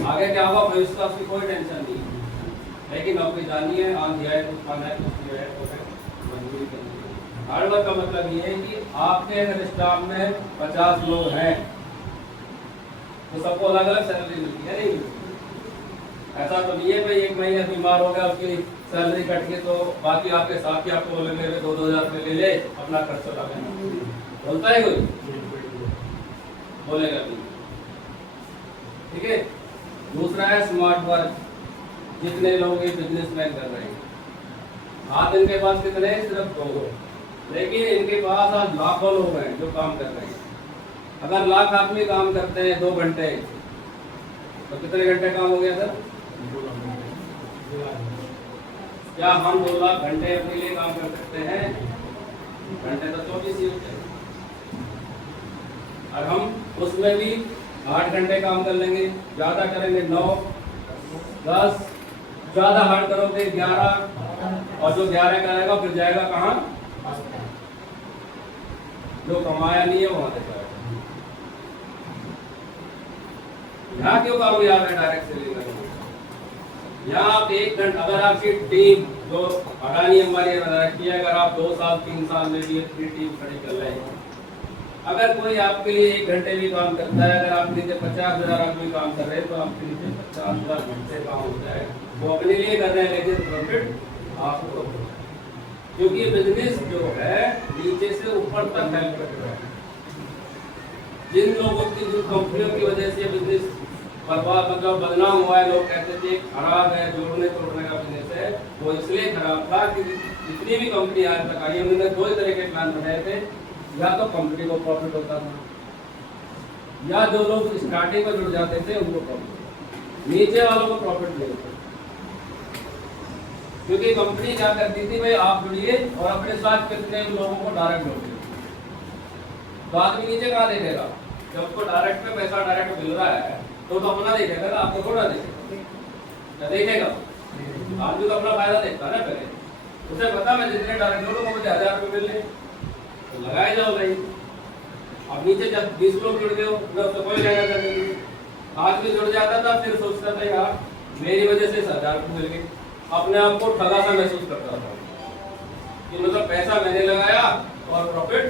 आगे क्या होगा भविष्य का उसकी कोई टेंशन नहीं है। लेकिन नौकरी जानी है, आंधी आए तो खाना है, कुछ भी है तो फिर मजबूरी करनी है। हार्ड वर्क का मतलब ये है कि आपके अगर स्टाफ में 50 लोग हैं तो सबको अलग अलग सैलरी मिलती है, नहीं मिलती? ऐसा तो नहीं है भाई एक महीने बीमार हो गया उसकी सैलरी कट गई तो बाकी आपके साथ ही आपको बोलेंगे 2-2 हज़ार रुपये ले ले अपना खर्च चला लेना, बोलता है कोई? बोलेगा नहीं। ठीक है। दूसरा है स्मार्ट वर्क। जितने लोग ये बिजनेसमैन कर रहे हैं, आज इनके पास कितने हैं? सिर्फ 2, लेकिन इनके पास आज लाखों लोग हैं जो काम कर रहे हैं। अगर लाख आदमी काम करते हैं 2 घंटे तो कितने घंटे काम हो गया सर? क्या हम 2 लाख घंटे अपने लिए काम कर सकते हैं? घंटे तो 24 ही होते हैं। और हम उसमें भी 8 घंटे काम कर लेंगे, ज्यादा करेंगे 9, 10, ज्यादा हार्ड करोगे 11, और जो 11 करेगा फिर जाएगा कहाँ? जो कमाया नहीं है वहां से जाएगा। यहाँ क्यों कामयाब है डायरेक्ट सेलिंग करना? यहाँ आप 1 घंटा, अगर आपकी टीम जो अडानी अंबानी ने रखी है, अगर आप 2 साल 3 साल में भी अपनी टीम खड़ी कर रहे हैं, अगर कोई आपके लिए 1 घंटे भी काम करता है, अगर आप नीचे 50,000 आदमी काम कर रहे हैं तो आपके नीचे 50,000 घंटे काम होता है। वो अपने लिए कर रहे हैं लेकिन प्रॉफिट आपको, क्योंकि बिजनेस जो है नीचे से ऊपर तक हेल्प कर रहा है। जिन लोगों की, जिन कंपनियों की वजह से बिजनेस बर्बाद मतलब बदनाम हुआ है, लोग कहते थे खराब है, जोड़ने तोड़ने का बिजनेस है, वो इसलिए खराब था कि जितनी भी कंपनी आज तक आई उन्होंने 2 तरह के प्लान बनाए थे। या तो कंपनी को प्रॉफिट होता था, या जो लोग स्टार्टिंग में जुड़ जाते थे उनको प्रॉफिट, नीचे वालों को प्रॉफिट नहीं होता। क्योंकि कंपनी क्या करती थी, भाई आप जुड़िए और अपने साथ कितने लोगों को डायरेक्ट जोड़िए। तो आदमी नीचे कहाँ देखेगा? जब उसको डायरेक्ट में पैसा डायरेक्ट मिल रहा है तो अपना देखेगा ना, आपको थोड़ा देखेगा। क्या देखेगा? आदमी तो अपना फायदा देखता है ना पहले। उसे पता मैं जितने डायरेक्ट जोड़ूंगा मुझे 1000 रुपये मिलने, तो लगाए जाओ भाई। अब नीचे जब 20 लोग जुड़ गए हो तो कोई लेना करने नहीं। आदमी जुड़ जाता था फिर सोचता था यार मेरी वजह से 1000 रुपये मिल गए, अपने आप को ठगा सा महसूस करता था कि मतलब पैसा मैंने लगाया और प्रॉफिट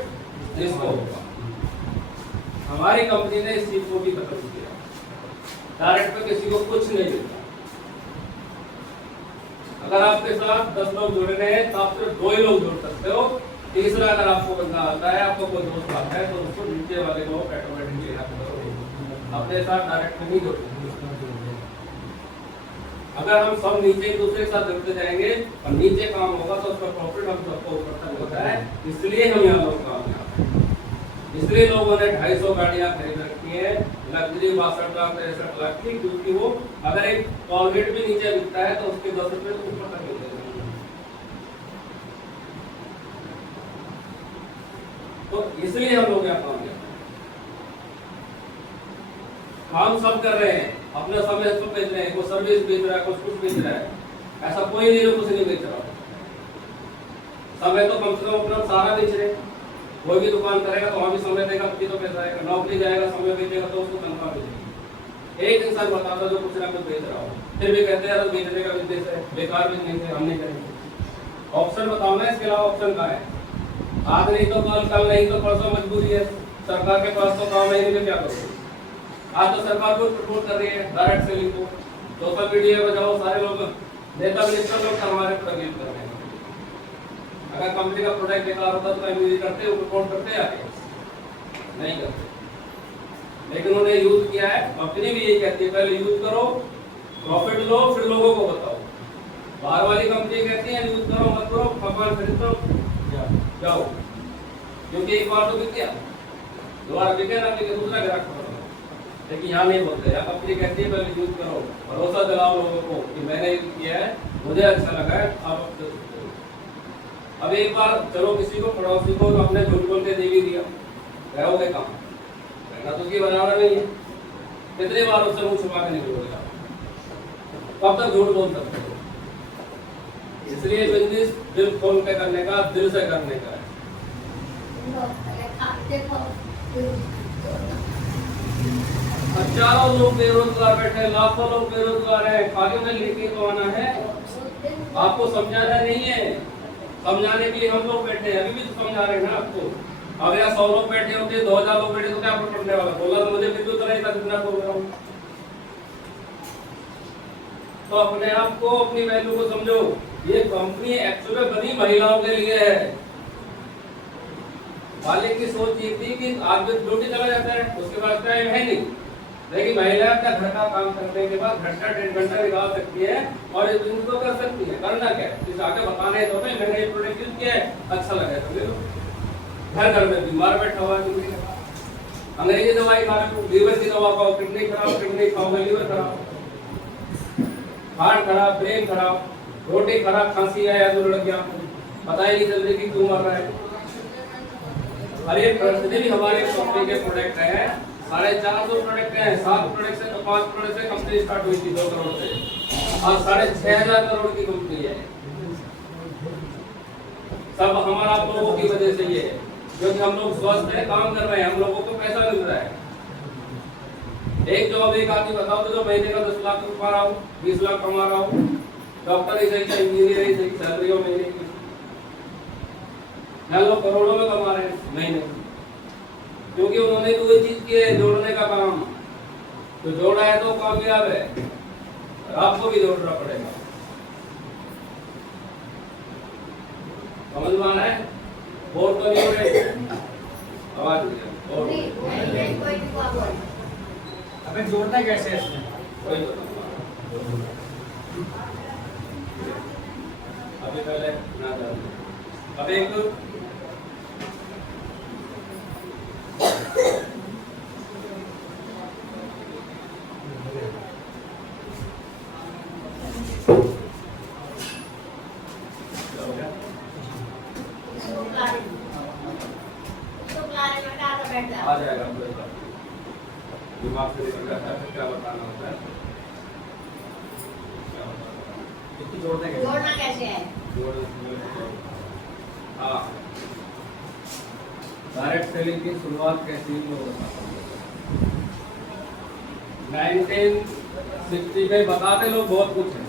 जिसको होगा। हमारी कंपनी ने इस चीज को भी खत्म किया, डायरेक्ट पे किसी को कुछ नहीं मिलता। अगर आपके साथ 10 लोग जुड़ रहे हैं तो आप सिर्फ 2 ही लोग जुड़ सकते हो। तीसरा अगर आपको बंदा आता है, आपको कोई दोस्त आता है, तो उसको नीचे वाले को ऑटोमेटिकली लेना करो, अपने साथ डायरेक्ट नहीं जोड़ो। अगर हम सब नीचे एक दूसरे के साथ जुड़ते जाएंगे और नीचे काम होगा तो उसका प्रॉफिट हम सबको ऊपर तक होता है। इसलिए हम यहाँ लोग कामयाब हैं। इसलिए लोगों ने 250 गाड़ियां खरीद रखी है, लग्जरी 62 लाख 63 लाख की, क्योंकि वो अगर एक कॉलगेट भी नीचे बिकता है तो उसके 10 रुपए तो ऊपर तक मिलते हैं। तो इसलिए हम लोग यहाँ कामयाब हैं। हम सब कर रहे हैं, अपना समय सब बेच रहे हैं, कोई सर्विस बेच रहा है, कुछ बेच रहा है, ऐसा कोई नहीं जो कुछ नहीं बेच रहा। समय तो कम से कम अपना सारा बेच रहे हैं। कोई भी दुकान करेगा तो वहाँ भी समय देगा तभी तो पैसा आएगा, नौकरी जाएगा समय बेचेगा तो उसको तनख्वाह मिलेगी। एक इंसान बताता जो कुछ ना कुछ बेच रहा हो, फिर भी कहते हैं यार बेचने का बिजनेस है, बेकार बिजनेस है, हम नहीं करेंगे। ऑप्शन बताओ ना, इसके अलावा ऑप्शन कहाँ है? आज नहीं तो कल नहीं तो परसों मजबूरी है, सरकार के पास तो काम नहीं है, क्या करोगे? आज तो सरकार को सपोर्ट कर रही है डायरेक्ट सेलिंग को, सोशल मीडिया पर जाओ, सारे लोग नेता मिनिस्टर लोग हमारे प्रोग्राम कर रहे हैं। अगर कंपनी का प्रोडक्ट बेकार होता तो एमयूजी करते हो, रिपोर्ट करते आगे नहीं करते, लेकिन उन्होंने यूज किया है। कंपनी भी यही कहती है पहले यूज करो, प्रॉफिट लो, फिर लोगों को बताओ। बाहर वाली कंपनी कहती है यूज करो मत करो, भगवान खरीदो जाओ, क्योंकि एक बार तो बिक गया, दोबारा बिके ना बिके दूसरा ग्राहक पकड़ो। लेकिन यहाँ नहीं बोलते, यहाँ कंपनी कहती है पहले यूज करो, भरोसा दिलाओ लोगों को कि मैंने यूज किया है, मुझे अच्छा लगा है, आप अब एक बार चलो किसी को पड़ोसी को तो अपने झूठ बोल के दे भी दिया, रहोगे कहाँ? रहना तो उसकी बराबर नहीं है। कितनी बार उससे मुंह छुपा के निकलोगे? कब तक झूठ बोल सकते हो? इसलिए बिजनेस दिल खोल के करने का, दिल से करने का है। हजारों लोग बेरोजगार बैठे, लाखों लोग बेरोजगार है, खाली में लेके तो आना है, आपको समझाना नहीं है। समझाने के लिए हम लोग बैठे हैं, अभी भी तो समझा रहे हैं ना आपको। अगर यहाँ 100 लोग बैठे होते, 2000 लोग बैठे तो क्या फर्क पड़ने वाला? बोला तो मुझे फिर भी उतना ही था जितना बोल रहा हूँ। तो अपने आप को, अपनी वैल्यू को समझो। ये कंपनी एक्चुअली बनी महिलाओं के लिए है। मालिक की सोच ये थी कि आदमी ड्यूटी चला जाता है, उसके पास टाइम है नहीं, लेकिन महिला अपना घर का काम करने के बाद घंटा 1.5 घंटा निकाल सकती है और इस बिजनेस को कर सकती है। करना क्या है? इस आगे बताने तो मैंने ये प्रोडक्ट यूज किया है, अच्छा लगा तो ले लो। घर में बीमार बैठा हुआ है, अंग्रेजी दवाई खा रहे हो, लीवर की दवा खाओ, किडनी खाओ, लीवर खराब, हार्ट खराब, ब्रेन खराब, रोटी खराब, खांसी आया तो लड़ गया, पता ही नहीं चल रही कि क्यों मर रहा है। अरे जितने भी हमारे कंपनी के प्रोडक्ट हैं, 450 प्रोडक्ट हैं, 7 प्रोडक्ट से तो 5 प्रोडक्ट से कंपनी स्टार्ट हुई थी 2 करोड़ से, और 6,500 करोड़ की कंपनी है। सब हमारा आप लोगों की वजह से ये है, क्योंकि हम लोग स्वस्थ हैं, काम कर रहे हैं, हम लोगों को पैसा मिल रहा है। एक जॉब एक आदमी बताओ तो जो महीने का 10 लाख कमा रहा हूँ, 20 लाख कमा रहा हूँ, डॉक्टर ही सही, इंजीनियर ही सही, सैलरी महीने की लोग करोड़ों में कमा रहे हैं महीने, क्योंकि उन्होंने तो वही चीज की है, जोड़ने का काम। तो जोड़ा है तो कामयाब है, आपको भी जोड़ना पड़ेगा। समझ में आ रहा है? बोल तो नहीं हो रहे, आवाज अबे जोड़ना कैसे है इसमें? वही अभी पहले ना जाओ। अब एक दिमाग से निकल जाता है, फिर क्या बताना होता है, क्या बताना होता है? इसको जोड़ देंगे। जोड़ना कैसे है? हाँ, डायरेक्ट सेलिंग की शुरुआत कैसी हुई वो बताता हूँ। 1960 में बताते लोग बहुत कुछ है,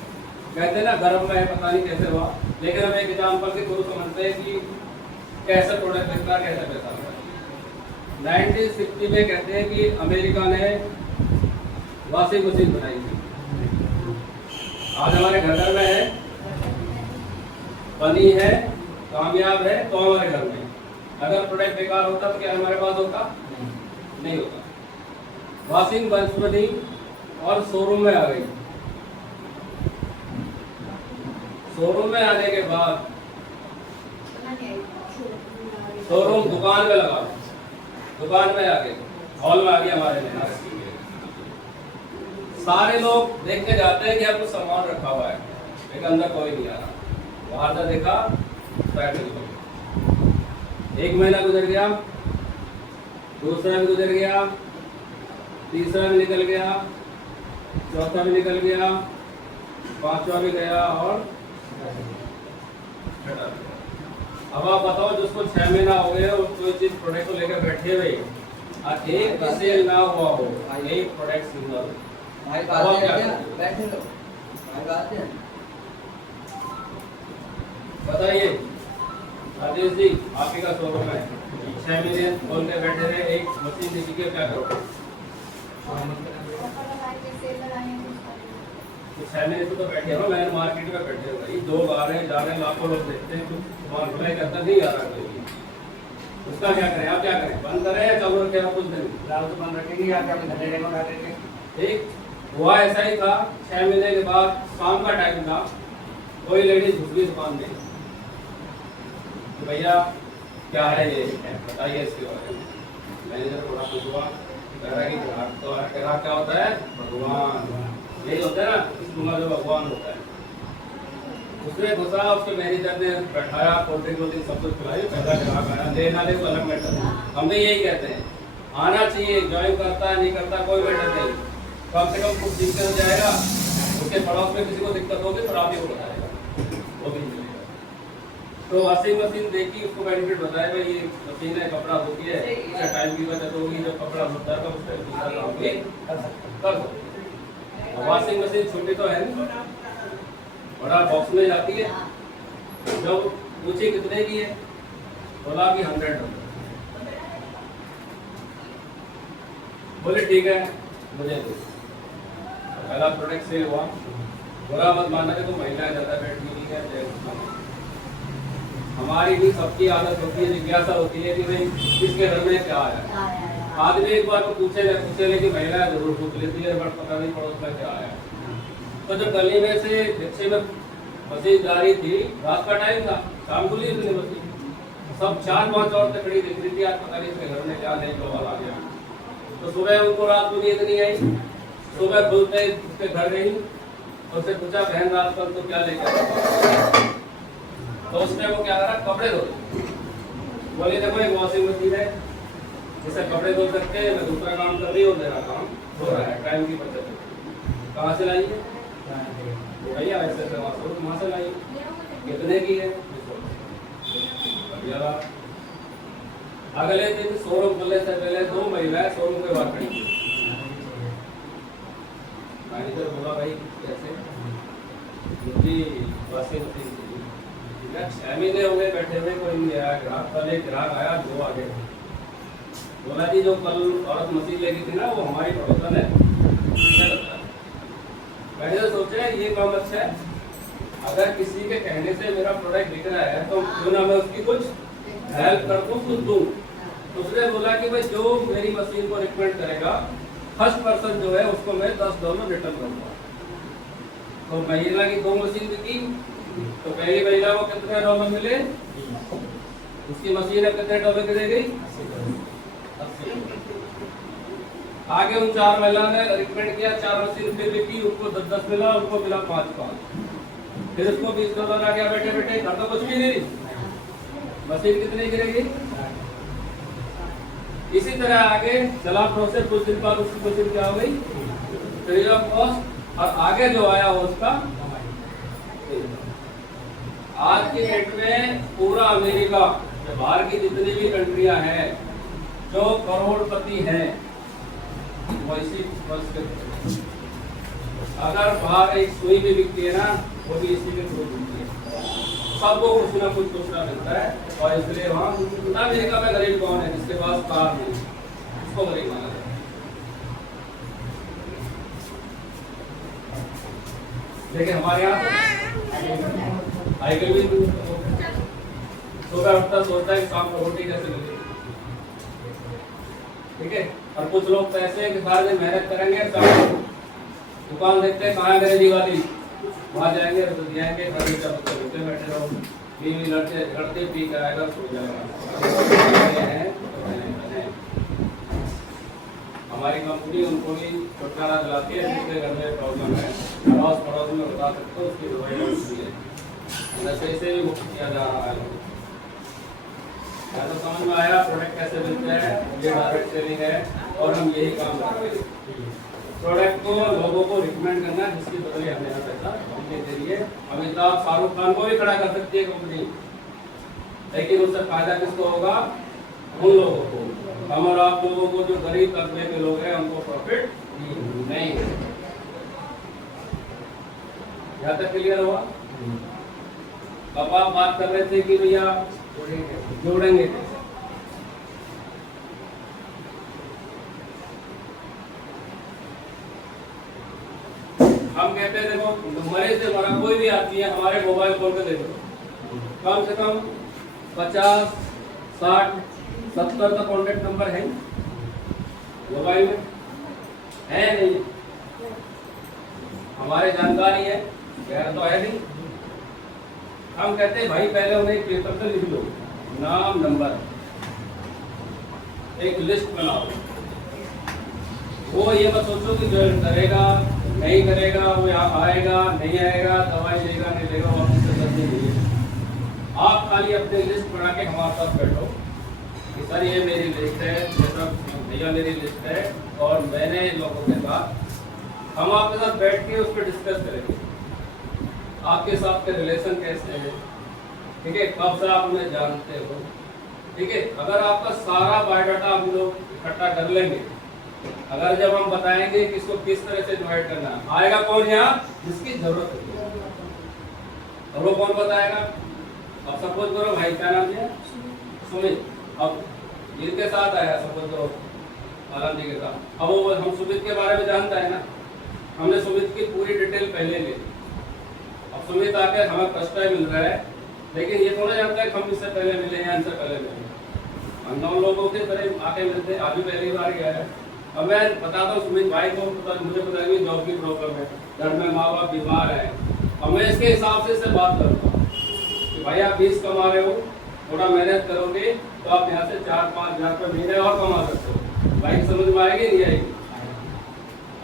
कहते हैं ना गर्भ में है, पता नहीं कैसे हुआ, लेकिन हम एक एग्जाम्पल के थ्रू समझते हैं कि कैसे प्रोडक्ट बिकता, कैसे पैसा होता है। 1960 में कहते हैं कि अमेरिका ने वॉशिंग मशीन बनाई थी। आज हमारे घर घर में है, बनी है, कामयाब है, तो हमारे घर में। अगर प्रोडक्ट बेकार होता तो क्या हमारे पास होता? नहीं होता। वॉशिंग बंस बनी और शोरूम में आ गई। शोरूम में आने के बाद शोरूम दुकान में लगा, दुकान में आ गई, हॉल में आ गई हमारे में। सारे लोग देख के जाते हैं कि यहाँ कुछ सामान रखा हुआ है, लेकिन अंदर कोई नहीं आ रहा। बाहर से देखा, एक महीना गुजर गया, दूसरा भी गुजर गया, तीसरा भी निकल गया, चौथा भी निकल गया, पांचवा भी गया और छठा। अब आप बताओ, जिसको 6 महीना हो गए और कोई चीज प्रोडक्ट को लेकर बैठे हुए और एक भी सेल ना हुआ हो, एक प्रोडक्ट सिंगल, बताइए राजेश जी, आप ही का शोरूम है, 6 महीने खोल के बैठे रहे, एक मशीन किसी के क्या करो? तो 6 महीने से तो बैठे हो, मैं मार्केट में बैठे हो, भाई लोग आ रहे हैं जा रहे हैं, लाखों लोग देखते हैं, कुछ सामान अप्लाई करता नहीं आ रहा कोई। उसका क्या करें? आप क्या करें? बंद करें या चालू रखें? आप कुछ दिन फिलहाल तो बंद रखेंगे या क्या अपने धंधे में लगा देंगे। ठीक हुआ, ऐसा ही था। 6 महीने के बाद शाम का टाइम था, कोई लेडीज घुस गई दुकान में, तो भैया क्या है ये, बताइए इसके बारे में। मैनेजर थोड़ा पूछा, कह रहा कि ग्राहक तो ग्राहक क्या होता है? भगवान, यही होता है ना, इसका जो भगवान होता है। उसने घुसा, उसके मैनेजर ने बैठाया, कोल्ड ड्रिंक सब कुछ खिलाई, पहला ग्राहक आया, लेना ले वो अलग मैटर है। हम भी यही कहते हैं, आना चाहिए, ज्वाइन करता है नहीं करता कोई मैटर नहीं, कम से कम कुछ दिक्कत हो जाएगा, उसके पड़ोस में किसी को दिक्कत होगी तो आप ही को बताएगा, वो भी मिलेगा। तो वॉशिंग मशीन देखी, उसको बेनिफिट बताया, भाई ये मशीन है, कपड़ा धोती है, इससे टाइम की बचत होगी, जब कपड़ा धोता है तो उससे दूसरा काम भी कर दो। वॉशिंग मशीन छोटी तो है नहीं, बड़ा बॉक्स में जाती है। जब पूछे कितने की है, बोला कि 100 रुपये। बोले ठीक है मुझे दो। पहला प्रोडक्ट सेल हुआ, बुरा मत मानना कि तो महिलाएं ज्यादा बैठी हुई है, हमारी भी सबकी आदत होती है, जिज्ञासा होती है कि भाई किसके घर में क्या आया। आदमी एक बार को पूछे लेकिन महिलाएं जरूर पूछ लेती है, बट पता नहीं पड़ोस में क्या आया। तो जब गली में से रिक्शे में मशीन जा रही थी, रात का टाइम था, शाम को ली इसने मशीन, सब 4-5 औरतें खड़ी दिख रही थी, आज पता नहीं इसके घर में क्या नहीं बवाल आ गया। तो सुबह उनको रात को नींद नहीं आई, सुबह खुलते उसके घर गई, उससे पूछा बहन रात कल तो क्या लेकर, तो उसने वो क्या करा, कपड़े धो। बोली देखो एक वॉशिंग मशीन है, जिससे कपड़े धो सकते हैं, मैं दूसरा काम कर रही हूँ, मेरा काम हो रहा है, टाइम की बचत है। कहाँ से लाई है भैया? ऐसे वहाँ से लाई। कितने की है? अगले दिन शोरूम खुलने से पहले 2 महिलाएं शोरूम के बाहर खड़ी थी। मैनेजर बोला भाई कैसे? मुझे वॉशिंग मशीन 6 महीने हो गए बैठे हुए, कोई नहीं आया ग्राहक। कल एक ग्राहक आया, 2 आ गए। बोला जी जो कल औरत मशीन लेगी थी ना, वो हमारी पड़ोसन है। मैनेजर सोचे ये काम अच्छा है, अगर किसी के कहने से मेरा प्रोडक्ट बिक रहा है तो क्यों ना मैं उसकी कुछ हेल्प कर दूं, कुछ दूं। उसने बोला कि भाई जो मेरी मशीन को रिकमेंड करेगा, फर्स्ट पर्सन जो है उसको मैं $10 रिटर्न करूंगा। तो महिला की 2 मशीन बिकी, तो पहली महिला को कितने $1 मिले? उसकी मशीन अब कितने $1 की दे गई? 80। आगे उन 4 महिला ने रिकमेंड किया, 4 मशीन फिर बिकी, उनको 10 मिला, उनको मिला 5। फिर उसको $20 आ गया बैठे बैठे, घर तो कुछ भी नहीं, मशीन कितने की रहेगी? इसी तरह आगे चला प्रोसेस, कुछ दिन बाद उसकी क्वेश्चन क्या हो गई, फ्री ऑफ कॉस्ट, और आगे जो आया हो उसका। आज के डेट में पूरा अमेरिका, बाहर की जितनी भी कंट्रियां हैं जो करोड़पति हैं वो इसी बस के, अगर बाहर एक सुई भी बिकती है ना वो भी इसी के थ्रू बिकती है। सबको कुछ ना कुछ दूसरा मिलता है, और इसलिए वहाँ अमेरिका में गरीब कौन है जिसके पास कार नहीं, उसको गरीब माना जाता है। लेकिन हमारे यहाँ साइकिल भी सुबह उठता सोचता है कि शाम को रोटी कैसे मिलेगी, ठीक है। और कुछ लोग पैसे के सारे दिन मेहनत करेंगे, दुकान देखते हैं कहाँ मेरी दिवाली, वहाँ जाएंगे तो दिखाएंगे बैठे रहो, बीवी लड़ते पी कर आएगा सो जाएगा। हमारी कंपनी उनको भी छुटकारा दिलाती है, जिसके घर में प्रॉब्लम है अड़ोस पड़ोस में बता सकते हो, उसकी दवाई मिलती है, नशे से भी मुक्त किया जा रहा है। तो समझ में आया प्रोडक्ट कैसे मिलते हैं, ये डायरेक्ट सेलिंग है, और हम यही काम करते हैं, प्रोडक्ट को लोगों को रिकमेंड करना, जिसकी बदले हमें यहाँ पैसा दे दिए। अमिताभ शाहरुख खान को भी खड़ा कर सकती है कंपनी, लेकिन उससे फायदा किसको होगा, उन लोगों को। हम और आप लोगों को जो गरीब तबके के लोग हैं उनको प्रॉफिट नहीं है। यहाँ तक क्लियर हुआ। अब आप बात कर रहे थे कि भैया जोड़ेंगे कैसे। हम कहते हैं देखो मरे से मरा कोई भी आती है, हमारे मोबाइल फोन पे देखो कम से कम 50, 60, 70 का कॉन्टेक्ट नंबर है मोबाइल में, है नहीं, हमारे जानकारी है, खैर तो है नहीं। हम कहते हैं भाई पहले उन्हें एक पेपर पे लिख लो, नाम नंबर, एक लिस्ट बनाओ। वो ये मत सोचो कि जो करेगा नहीं करेगा, वो यहाँ आएगा नहीं आएगा, दवाई लेगा नहीं लेगा, वो आपसे जल्दी नहीं है। आप खाली अपनी लिस्ट बना के हमारे साथ बैठो कि सर ये मेरी लिस्ट है, जैसा भैया मेरी लिस्ट है, और मैंने लोगों के साथ हम आपके साथ बैठ के उस पर डिस्कस करेंगे, आपके साथ के रिलेशन कैसे है, ठीक है, कब से आप हमें जानते हो, ठीक है। अगर आपका सारा बायोडाटा हम लोग इकट्ठा कर लेंगे, अगर जब हम बताएंगे कि इसको किस तरह से डिवाइड करना है, आएगा कौन यहाँ जिसकी जरूरत है, और वो कौन बताएगा। अब सपोज करो भाई क्या नाम है, सुमित, अब जिनके साथ आया सपोज करो आलम जी के साथ, अब वो हम सुमित के बारे में जानता है ना, हमने सुमित की पूरी डिटेल पहले ले ली। अब सुमित आके हमें फर्स्ट टाइम मिल रहा है, लेकिन ये थोड़ा जानता है कि हम इससे पहले मिले या इनसे पहले मिले, अननोन लोगों के तरह आके मिलते, अभी पहली बार गया है। अब मैं बताता हूँ सुमित भाई को, मुझे पता है कि जॉब की प्रॉब्लम है, घर में माँ बाप बीमार है, अब मैं इसके हिसाब से इससे बात करूँगा कि भाई आप 20 कमा रहे हो, थोड़ा मेहनत करोगे तो आप यहाँ से 4-5 हज़ार रुपये महीने और कमा सकते हो। भाई की समझ में आएगी नहीं आएगी।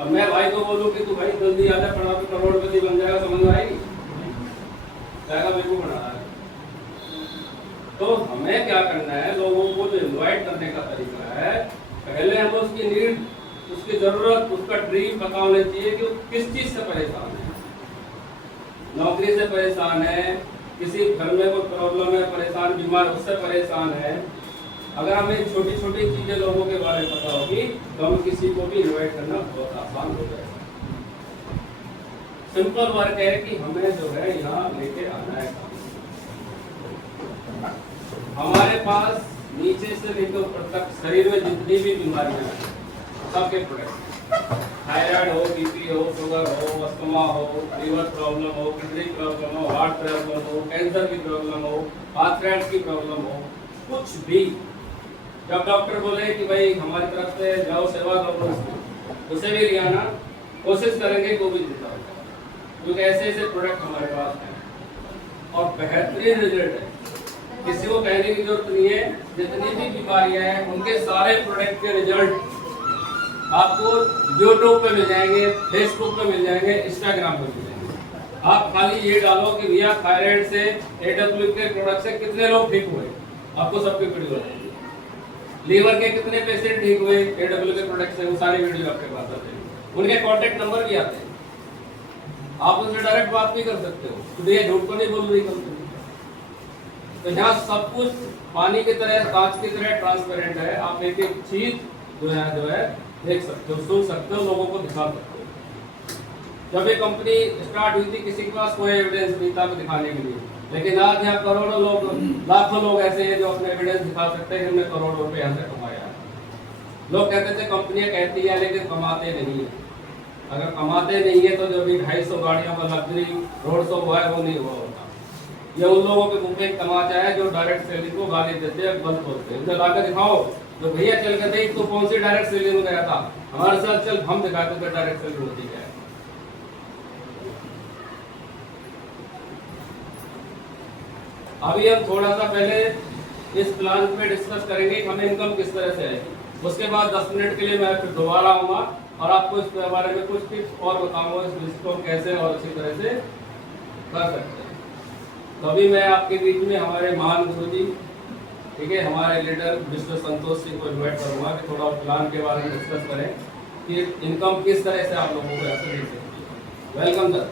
अब मैं भाई को बोलूँ कि तू भाई जल्दी आ जा, पढ़ा तो करोड़पति बन जाएगा, समझ में आएगी, जाएगा बिल्कुल बना रहा है। तो हमें क्या करना है, लोगों को जो इन्वाइट करने का तरीका है, पहले हम उसकी नीड, उसकी जरूरत, उसका ड्रीम पता होना चाहिए कि वो किस चीज से परेशान है। नौकरी से परेशान है, किसी घर में कोई प्रॉब्लम है, परेशान बीमार, उससे परेशान है। अगर हमें छोटी छोटी चीजें लोगों के बारे में पता होगी तो हम किसी को भी इन्वाइट करना बहुत आसान हो जाएगा। सिंपल वर्क है कि हमें जो है यहाँ लेके आना है। हमारे पास नीचे से लेकर ऊपर तक शरीर में जितनी भी बीमारियां हैं सबके प्रोडक्ट, थायराइड हो, बीपी हो, शुगर हो, अस्थमा हो, लीवर प्रॉब्लम हो, किडनी प्रॉब्लम हो, हार्ट प्रॉब्लम हो, कैंसर की प्रॉब्लम हो, आर्थराइटिस की प्रॉब्लम हो, कुछ भी, जब डॉक्टर बोले कि भाई हमारी तरफ से जाओ सेवा करो, उसे भी लिया ना, कोशिश करेंगे को भी जीता होगा, क्योंकि ऐसे ऐसे प्रोडक्ट हमारे पास हैं और बेहतरीन रिजल्ट है। किसी को कहने की जरूरत नहीं है, जितनी भी बीमारियां हैं उनके सारे प्रोडक्ट के रिजल्ट आपको यूट्यूब पे मिल जाएंगे, फेसबुक पे मिल जाएंगे, इंस्टाग्राम पे मिल जाएंगे। आप खाली ये डालो कि भैया थायराइड से, AW के प्रोडक्ट से कितने लोग ठीक हुए, आपको सबकी वीडियो आएगी। लीवर के कितने पेशेंट ठीक हुए AW के प्रोडक्ट से, वो सारी वीडियो आपके पास आते हैं। उनके कॉन्टेक्ट नंबर भी आते हैं, आप उनसे डायरेक्ट बात भी कर सकते हो, तो ये झूठ को नहीं बोल रही कंपनी। तो यहाँ सब कुछ पानी की तरह, कांच की तरह ट्रांसपेरेंट है। आप एक एक चीज जो है देख सकते हो, सुन सकते हो, लोगों को दिखा सकते हो। जब ये कंपनी स्टार्ट हुई थी किसी के पास कोई एविडेंस नहीं था दिखाने के लिए, लेकिन आज यहाँ करोड़ों लोग, लाखों लोग ऐसे हैं जो अपने एविडेंस दिखा सकते हैं कि हमने करोड़ों रुपए यहाँ से कमाया। लोग कहते थे कंपनियां कहती है लेकिन कमाते नहीं है। अगर कमाते नहीं है तो जो भी 250 गाड़ियों का लग्जरी रोड शो हुआ है वो नहीं हुआ होता। ये उन लोगों के मुंह में तमाचा है जो डायरेक्ट सेलिंग को गाली देते हैं, गलत बोलते हैं। उन्हें लाकर दिखाओ, जो भैया चल के देख तो कौन सी डायरेक्ट सेलिंग में गया था, हमारे साथ चल, हम दिखाते थे डायरेक्ट सेलिंग होती है। अभी हम थोड़ा सा पहले इस प्लान पे डिस्कस करेंगे कि हमें इनकम किस तरह से आएगी। उसके बाद 10 मिनट के लिए मैं फिर दोबारा आऊँगा और आपको इसके बारे में कुछ टिप्स और बताऊंगा, इस लिस्ट को कैसे और अच्छी तरह से कर सकते हैं। तो अभी मैं आपके बीच में हमारे महान गुरु जी, ठीक है, हमारे लीडर मिस्टर संतोष सिंह को इन्वाइट करूँगा कि थोड़ा प्लान के बारे में डिस्कस करें कि इनकम किस तरह से आप लोगों को ऐसे दे सकती है। Welcome sir.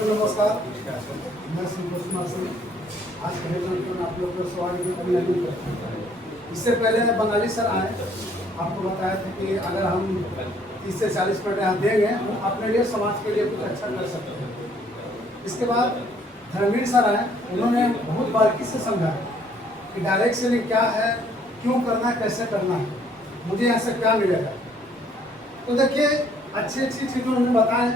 नमस्कार, मैं संतोष कुमार सिंह आज कार्यक्रम आप लोग का स्वागत अभिनंदन करता हूँ। इससे पहले बंगाली सर आए, आपको बताया था कि अगर हम 30 से 40 मिनट यहाँ देंगे तो अपने लिए, समाज के लिए कुछ अच्छा कर सकते हैं। इसके बाद धर्मवीर सर आए, उन्होंने बहुत बारीकी से समझा कि डायरेक्ट सेलिंग क्या है, क्यों करना है, कैसे करना है, मुझे यहाँ से क्या मिलेगा। तो देखिए अच्छी अच्छी चीज़ें उन्होंने बताएं,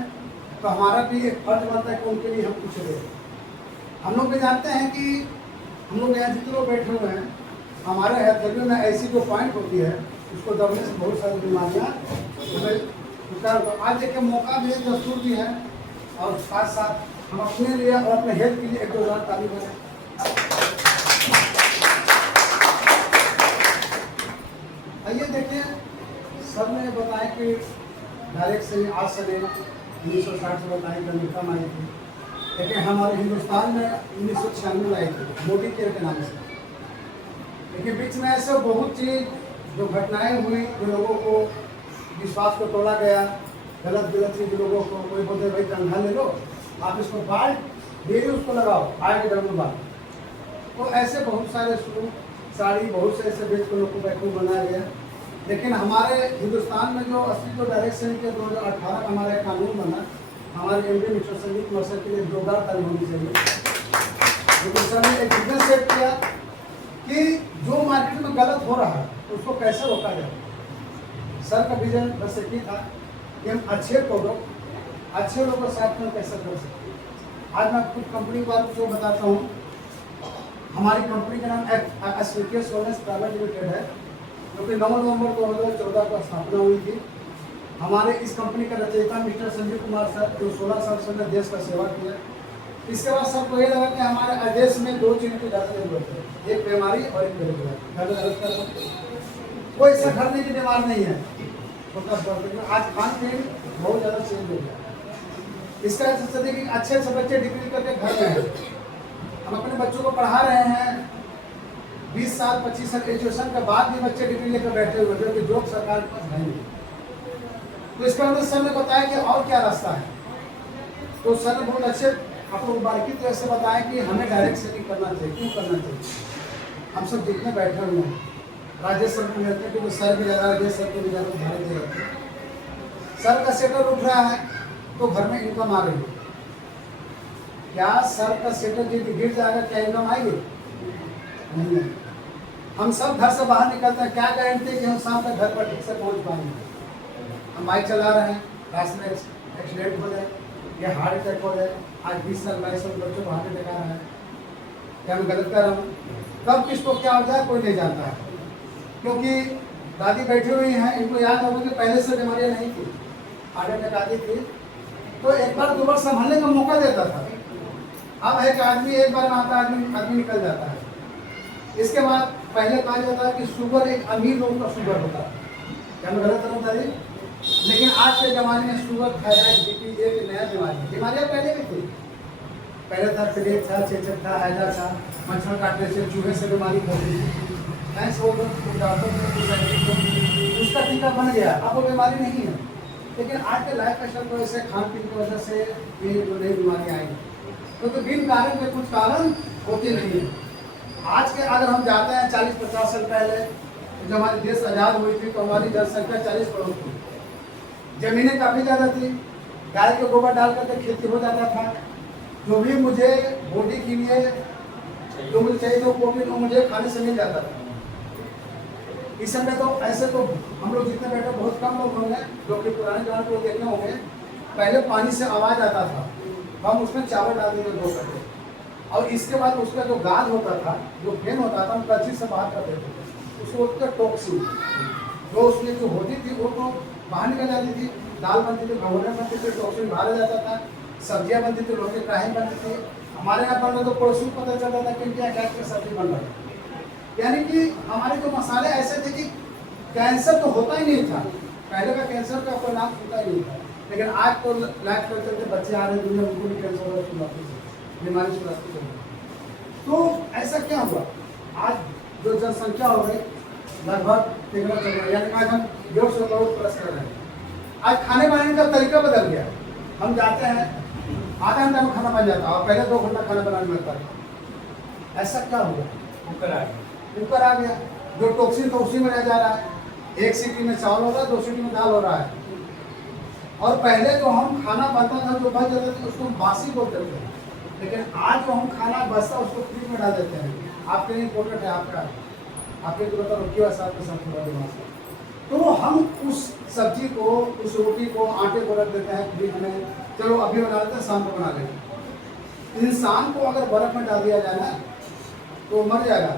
तो हमारा भी एक फर्ज बनता है कि उनके लिए हम कुछ दें। हम लोग भी जानते हैं कि हम लोग यहाँ जितने लोग बैठे हुए हैं, हमारे हथेलियों में ऐसी जो पॉइंट होती है उसको दबने से बहुत सारी बीमारियाँ हमें शिकार हो। आज देखिए मौका भी है, दस्तूर भी है, और साथ साथ हम अपने लिए और अपने हेल्थ के लिए 1-2 हज़ार ताली बने। आइए देखिए, सब ने बताया कि डायरेक्ट से आज से 1960 से बताई जब इनकम आई थी, लेकिन हमारे हिंदुस्तान में 1996 में आई थी मोदी केयर के नाम से। लेकिन बीच में ऐसे बहुत चीज़ जो घटनाएं हुई, जो लोगों को विश्वास को तोड़ा गया, गलत चीज़ लोगों को, कोई बोलते भाई कंघा ले लो, आप इसको बाल डेली उसको लगाओ, आगे डबल बाल। तो ऐसे बहुत सारे सूट साड़ी बहुत से ऐसे बेच को लोग को बैकूम बनाया गया। लेकिन हमारे हिंदुस्तान में जो असली जो डायरेक्ट सेलिंग के 2018 का हमारा एक कानून बना, हमारे MD mister Sandeep Kumar sir के लिए जोरदार ताली होनी चाहिए। लेकिन सर ने एक बिजनेस सेट किया कि जो मार्केट में गलत हो रहा है उसको कैसे रोका जाए। सर का विजन बस एक ही था कि हम अच्छे प्रोडक्ट, अच्छे लोगों के साथ में कैसे कर सकते हैं। आज मैं कुछ कंपनी के बारे में बताता हूँ। हमारी कंपनी का नाम एसवीके सोलनेस प्राइवेट लिमिटेड है, जो कि 9 नवंबर 2014 को स्थापना हुई थी। हमारे इस कंपनी का रचयिता मिस्टर संजीव कुमार सर, जो 16 साल से हमने देश का सेवा किया। इसके बाद सबको ये लगा कि हमारे देश में 2 चीज़ की ज़्यादा जरूरत है, एक बीमारी और एक बेरोजगारी। कोई ऐसा घर की बीमार नहीं है, आज खान पीन बहुत ज़्यादा चेंज हो गया। इसका देखिए कि अच्छे अच्छे बच्चे डिग्री करके घर में हैं, हम अपने बच्चों को पढ़ा रहे हैं। 20 साल 25 साल एजुकेशन के बाद भी बच्चे डिग्री लेकर बैठे हुए, जो कि जॉब सरकार के पास है नहीं। तो इसका मतलब सर ने बताया कि और क्या रास्ता है। तो सर ने बहुत अच्छे आपको बारीकी तरह से बताया कि हमें डायरेक्ट सेलिंग करना चाहिए, क्यों करना चाहिए। हम सब जितने बैठे हुए हैं, राजेश सर को मिलते हैं क्योंकि सर भी ज़्यादा, राजेश सर को भी ज़्यादा ध्यान दे रहे हैं। सर का सेटल उठ रहा है तो घर में इनकम आ रही है। क्या सर का सेटल यदि गिर जाएगा क्या इनकम आएगी? नहीं है। हम सब घर से बाहर निकलते हैं, क्या गारंटी है कि हम शाम तक घर पर ठीक से पहुंच पाएंगे। हम बाइक चला रहे हैं, रास्ते में एक्सीडेंट हो जाए या हार्ट अटैक हो जाए। आज 20 साल 22 साल बच्चों को हार्ट अटैक आ रहा है, क्या मैं गलत कर रहा हूँ? कब किसको क्या हो जाए कोई नहीं जानता है, क्योंकि दादी बैठी हुई हैं, इनको याद होगा कि पहले से बीमारियाँ नहीं थी, हार्ट अटैक आती थी तो एक बार 2 बार संभालने का मौका देता था। अब है कि आदमी एक बार में आता है, आदमी निकल जाता है। इसके बाद पहले कहा जाता है कि शुगर एक अमीर लोगों का शुगर होता है, क्या मैं गलत करूँ दादी? लेकिन आज के ज़माने में शुगर, थायराइड, बीपी एक नया बीमारी है। बीमारियाँ पहले भी थी, पहले था प्लेग था, चेचक था, हैजा था, मच्छर काटने से, चूहे से बीमारी होती थी। उसका टीका बन गया, अब वो बीमारी नहीं है। लेकिन आज के लाइफ स्टाइल की वजह से, खान पीन की वजह से ये जो नई बीमारियाँ आई, क्योंकि बिन कारण के कुछ कारण होते नहीं है। आज के अगर हम जाते हैं 40-50 साल पहले, जब हमारी देश आज़ाद हुई थी तो हमारी जनसंख्या 40 करोड़ थी, जमीनें काफ़ी ज़्यादा थी, गाय के गोबर डाल करके खेती हो जाता था। जो भी मुझे बॉडी के लिए जो मुझे चाहिए तो प्रोटीन वो मुझे खाने से मिल जाता था। इस समय तो ऐसे तो हम लोग जितने बैठे बहुत कम लोग होंगे जो कि पुराने जमाने को देखने होंगे। पहले पानी से आवाज़ आता था, हम उसमें चावल डाल देंगे 2 कट्टे, और इसके बाद उसका जो गाद होता था, जो फेन होता था, हम कच्ची से बाहर कर देते थे। उसको बोलते टॉक्सिन, जो उसमें जो होती थी वो तो बाहर निकल जाती थी। दाल बनती थी, भगोने बनती थी, टॉक्सिन बाहर आ जाता था। सब्जियां बनती थी, लोग की कढ़ाई बनती थी। हमारे यहाँ पर तो पड़ोसी को पता चलता था कि क्या गैस की सब्जी बन रही है। यानी कि हमारे जो मसाले ऐसे थे कि कैंसर तो होता ही नहीं था, पहले का कैंसर का कोई नाम होता ही नहीं था। लेकिन आज तो लाइफ स्टाइल के बच्चे आ रहे हैं, दुनिया उनको भी कैंसर हो रहा है, बीमारी शुरुआती हो रही। तो ऐसा क्या हुआ, आज जो जनसंख्या हो गई लगभग 13 करोड़, यानी आज हम 150 करोड़ प्लस कर रहे हैं। आज खाने बनाने का तरीका बदल गया। हम जाते हैं, आधा घंटा में खाना बन जाता है, और पहले 2 घंटा खाना बनाने में लगता है। ऐसा क्या हुआ, कुकर आ गया, जो टॉक्सिन तो उसी में रह जा रहा है। 1 सीटी में चावल हो रहा है, 2 सीटी में दाल हो रहा है। और पहले जो हम खाना बनता था, जो बच जाता था, उसको हम बासी बोलते थे। लेकिन आज जो हम खाना बचता उसको फ्रिज में डाल देते हैं। आपके लिए इम्पोर्टेंट है, आपके तो बता रोटी वाला साथ में सब तो हम उस सब्जी को, उस रोटी को, आटे को रख देते हैं फ्रिज में। चलो अभी बना लेते हैं, शाम को बना लेंगे। इंसान को अगर बर्फ में डाल दिया जाए ना तो मर जाएगा,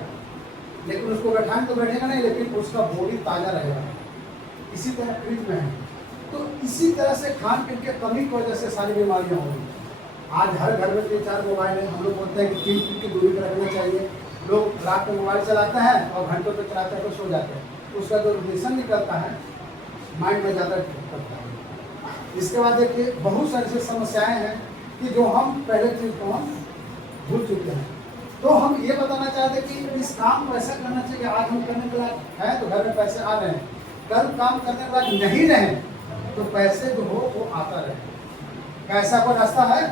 लेकिन उसको बैठाने तो बैठेगा नहीं, लेकिन उसका बॉडी ताज़ा रहेगा। इसी तरह फ्रिज में है। तो इसी तरह से खान पीन के कमी की वजह से सारी बीमारियाँ हो रही। आज हर घर में 3-4 मोबाइल है। हम लोग बोलते हैं कि 3 फीट की दूरी पर रखना चाहिए। लोग रात में मोबाइल चलाते हैं और घंटों तक चलाते हैं तो सो जाते हैं। उसका जो रेडिएशन निकलता है माइंड में ज़्यादा करता है। इसके बाद देखिए बहुत सारी ऐसी समस्याएं हैं कि जो हम पहले चीज़ को हम भूल चुके हैं। तो हम ये बताना चाहते हैं कि इस काम को ऐसा करना चाहिए कि आज हम करने के लायक है तो घर में पैसे आ रहे हैं, कल काम करने के लायक नहीं रहे तो पैसे जो हो वो आता रहे। कैसा कोई रास्ता है?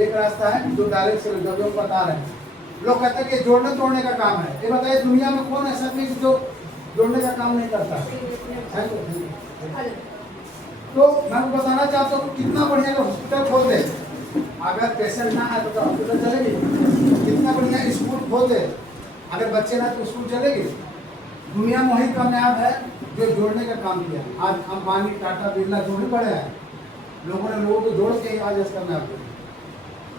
एक रास्ता है जो डायरेक्ट से लोगों को बता रहे हैं। लोग कहते हैं कि जोड़ने तोड़ने का काम है। ये बताइए दुनिया में कौन ऐसा नहीं जो जोड़ने का काम नहीं करता है? तो मैं बताना चाहता हूँ कितना बढ़िया हॉस्पिटल खोल दे, अगर पेशेंट ना है तो हॉस्पिटल चलेगी। कितना बढ़िया स्कूल खोल दे, अगर बच्चे ना तो स्कूल चलेगी। दुनिया में वही कामयाब है जो जोड़ने का काम किया। आज अंबानी, टाटा, बिरला जो भी बड़े हैं, लोगों ने लोगों को जोड़ के आज इस कामयाब किया।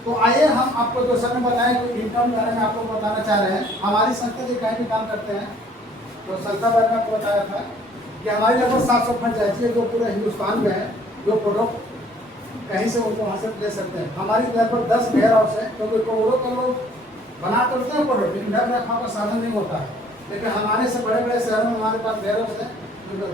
तो आइए हम आपको जो सर ने बताया कि इनकम के बारे में आपको बताना चाह रहे हैं। हमारी संस्था जो कहीं भी काम करते हैं तो संस्था बारे में आपको बताया था कि हमारी लगभग 700 फ्रेंचाइजी है जो पूरे हिंदुस्तान में है, जो प्रोडक्ट कहीं से उनको वहाँ से ले सकते हैं। हमारी लगभग 10 वेयर हाउस है, क्योंकि करोड़ों के लोग बना तो लेते हैं प्रोडक्ट, लेकिन ढक रखाव का साधन नहीं होता है। लेकिन हमारे से बड़े बड़े शहरों में हमारे पास वेयर हाउस है जो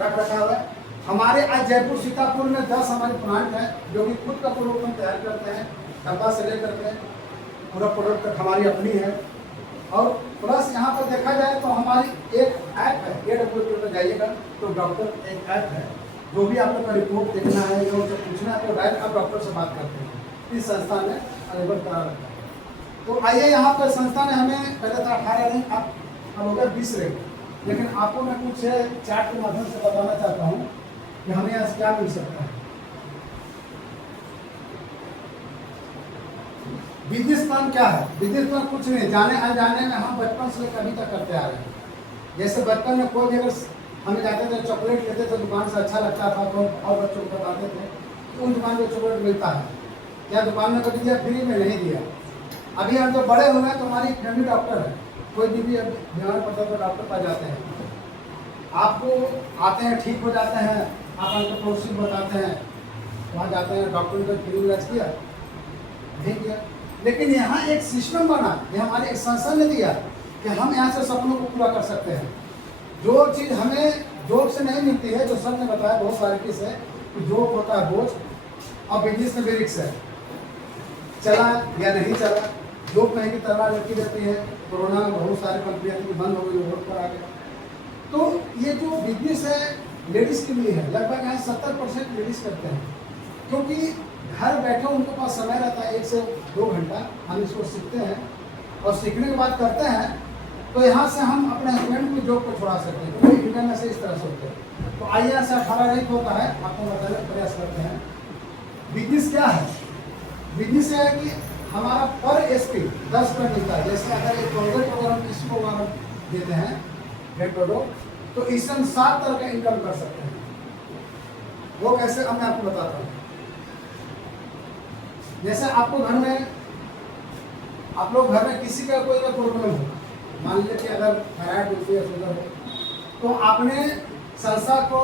रख रखा हुआ है। हमारे आज जयपुर, सीतापुर में 10 हमारे प्लांट हैं जो कि खुद का प्रोडक्ट हम तैयार करते हैं, डब्बा से लेकर के पूरा प्रोडक्ट तक हमारी अपनी है। और प्लस यहाँ पर देखा जाए तो हमारी एक ऐप है, AWP पर जाइएगा तो डॉक्टर एक ऐप है, जो भी आप लोग का रिपोर्ट देखना है या उनसे पूछना है तो डायरेक्ट आप डॉक्टर से बात करते हैं। इस संस्था ने अनेबल करा रखा है। तो आइए यहाँ पर संस्था ने हमें पहले था 18 रैंक, अब हो गया 20 रैंक। लेकिन आपको मैं कुछ चार्ट के माध्यम से बताना चाहता हूँ कि हमें यहाँ से क्या मिल सकता है। बिजनेस प्लान क्या है? बिजनेस प्लान कुछ नहीं, जाने अनजाने में हम बचपन से लेकर अभी तक करते आ रहे हैं। जैसे बचपन में कोई भी अगर हमें जाते थे चॉकलेट लेते थे दुकान से, अच्छा लगता था तो और बच्चों को बताते थे कि उन दुकान में चॉकलेट मिलता है, क्या दुकान में कभी दिया? फ्री में नहीं दिया। अभी हम जब बड़े हुए हैं तो हमारी फैमिली डॉक्टर है, कोई भी बीमार पड़ता है तो डॉक्टर पास जाते हैं। आपको आते हैं, ठीक हो जाते हैं, आप आपको पड़ोसी बताते हैं, वहाँ जाते हैं, डॉक्टर ने फ्री इलाज किया नहीं किया। लेकिन यहाँ एक सिस्टम बना, ये हमारे एक संस्था ने दिया कि हम यहाँ से सपनों को पूरा कर सकते हैं। जो चीज़ हमें जॉब से नहीं मिलती है, जो सर ने बताया बहुत बारीकी से कि जॉब होता है बोझ और बिजनेस में भी रिस्क है, चला या नहीं चला। जॉब महंगी तलवार लटकी रहती है, कोरोना में बहुत सारी कंपनियां थी बंद हो गई, रोड पर आ गया। तो ये जो बिजनेस है लेडीज़ के लिए है, लगभग यहाँ 70% लेडीज़ करते हैं, क्योंकि घर बैठे उनके पास समय रहता है 1 से 2 घंटा, हम इसको सीखते हैं और सीखने के बाद करते हैं, तो यहाँ से हम अपने हस्बैंड को जॉब को छोड़ा सकते हैं, क्योंकि इंडिया में से इस तरह से होते हैं। तो आइए यहाँ से 18 रैंक होता है, आपको बताने का प्रयास करते हैं। बिजनेस क्या है? बिजनेस है कि हमारा पर एसपी 10 रुपये मिलता है। जैसे अगर एक प्रोडक्ट अगर हम किसी को अगर देते हैं एक प्रोडक्ट, तो इससे हम 7 तरह का इनकम कर सकते हैं। वो कैसे, अब मैं आपको बताता हूँ। जैसे आपको घर में, आप लोग घर में किसी का कोई प्रॉब्लम हो, मान लीजिए कि अगर थायराइड होती है, शुगर हो, तो आपने संस्था को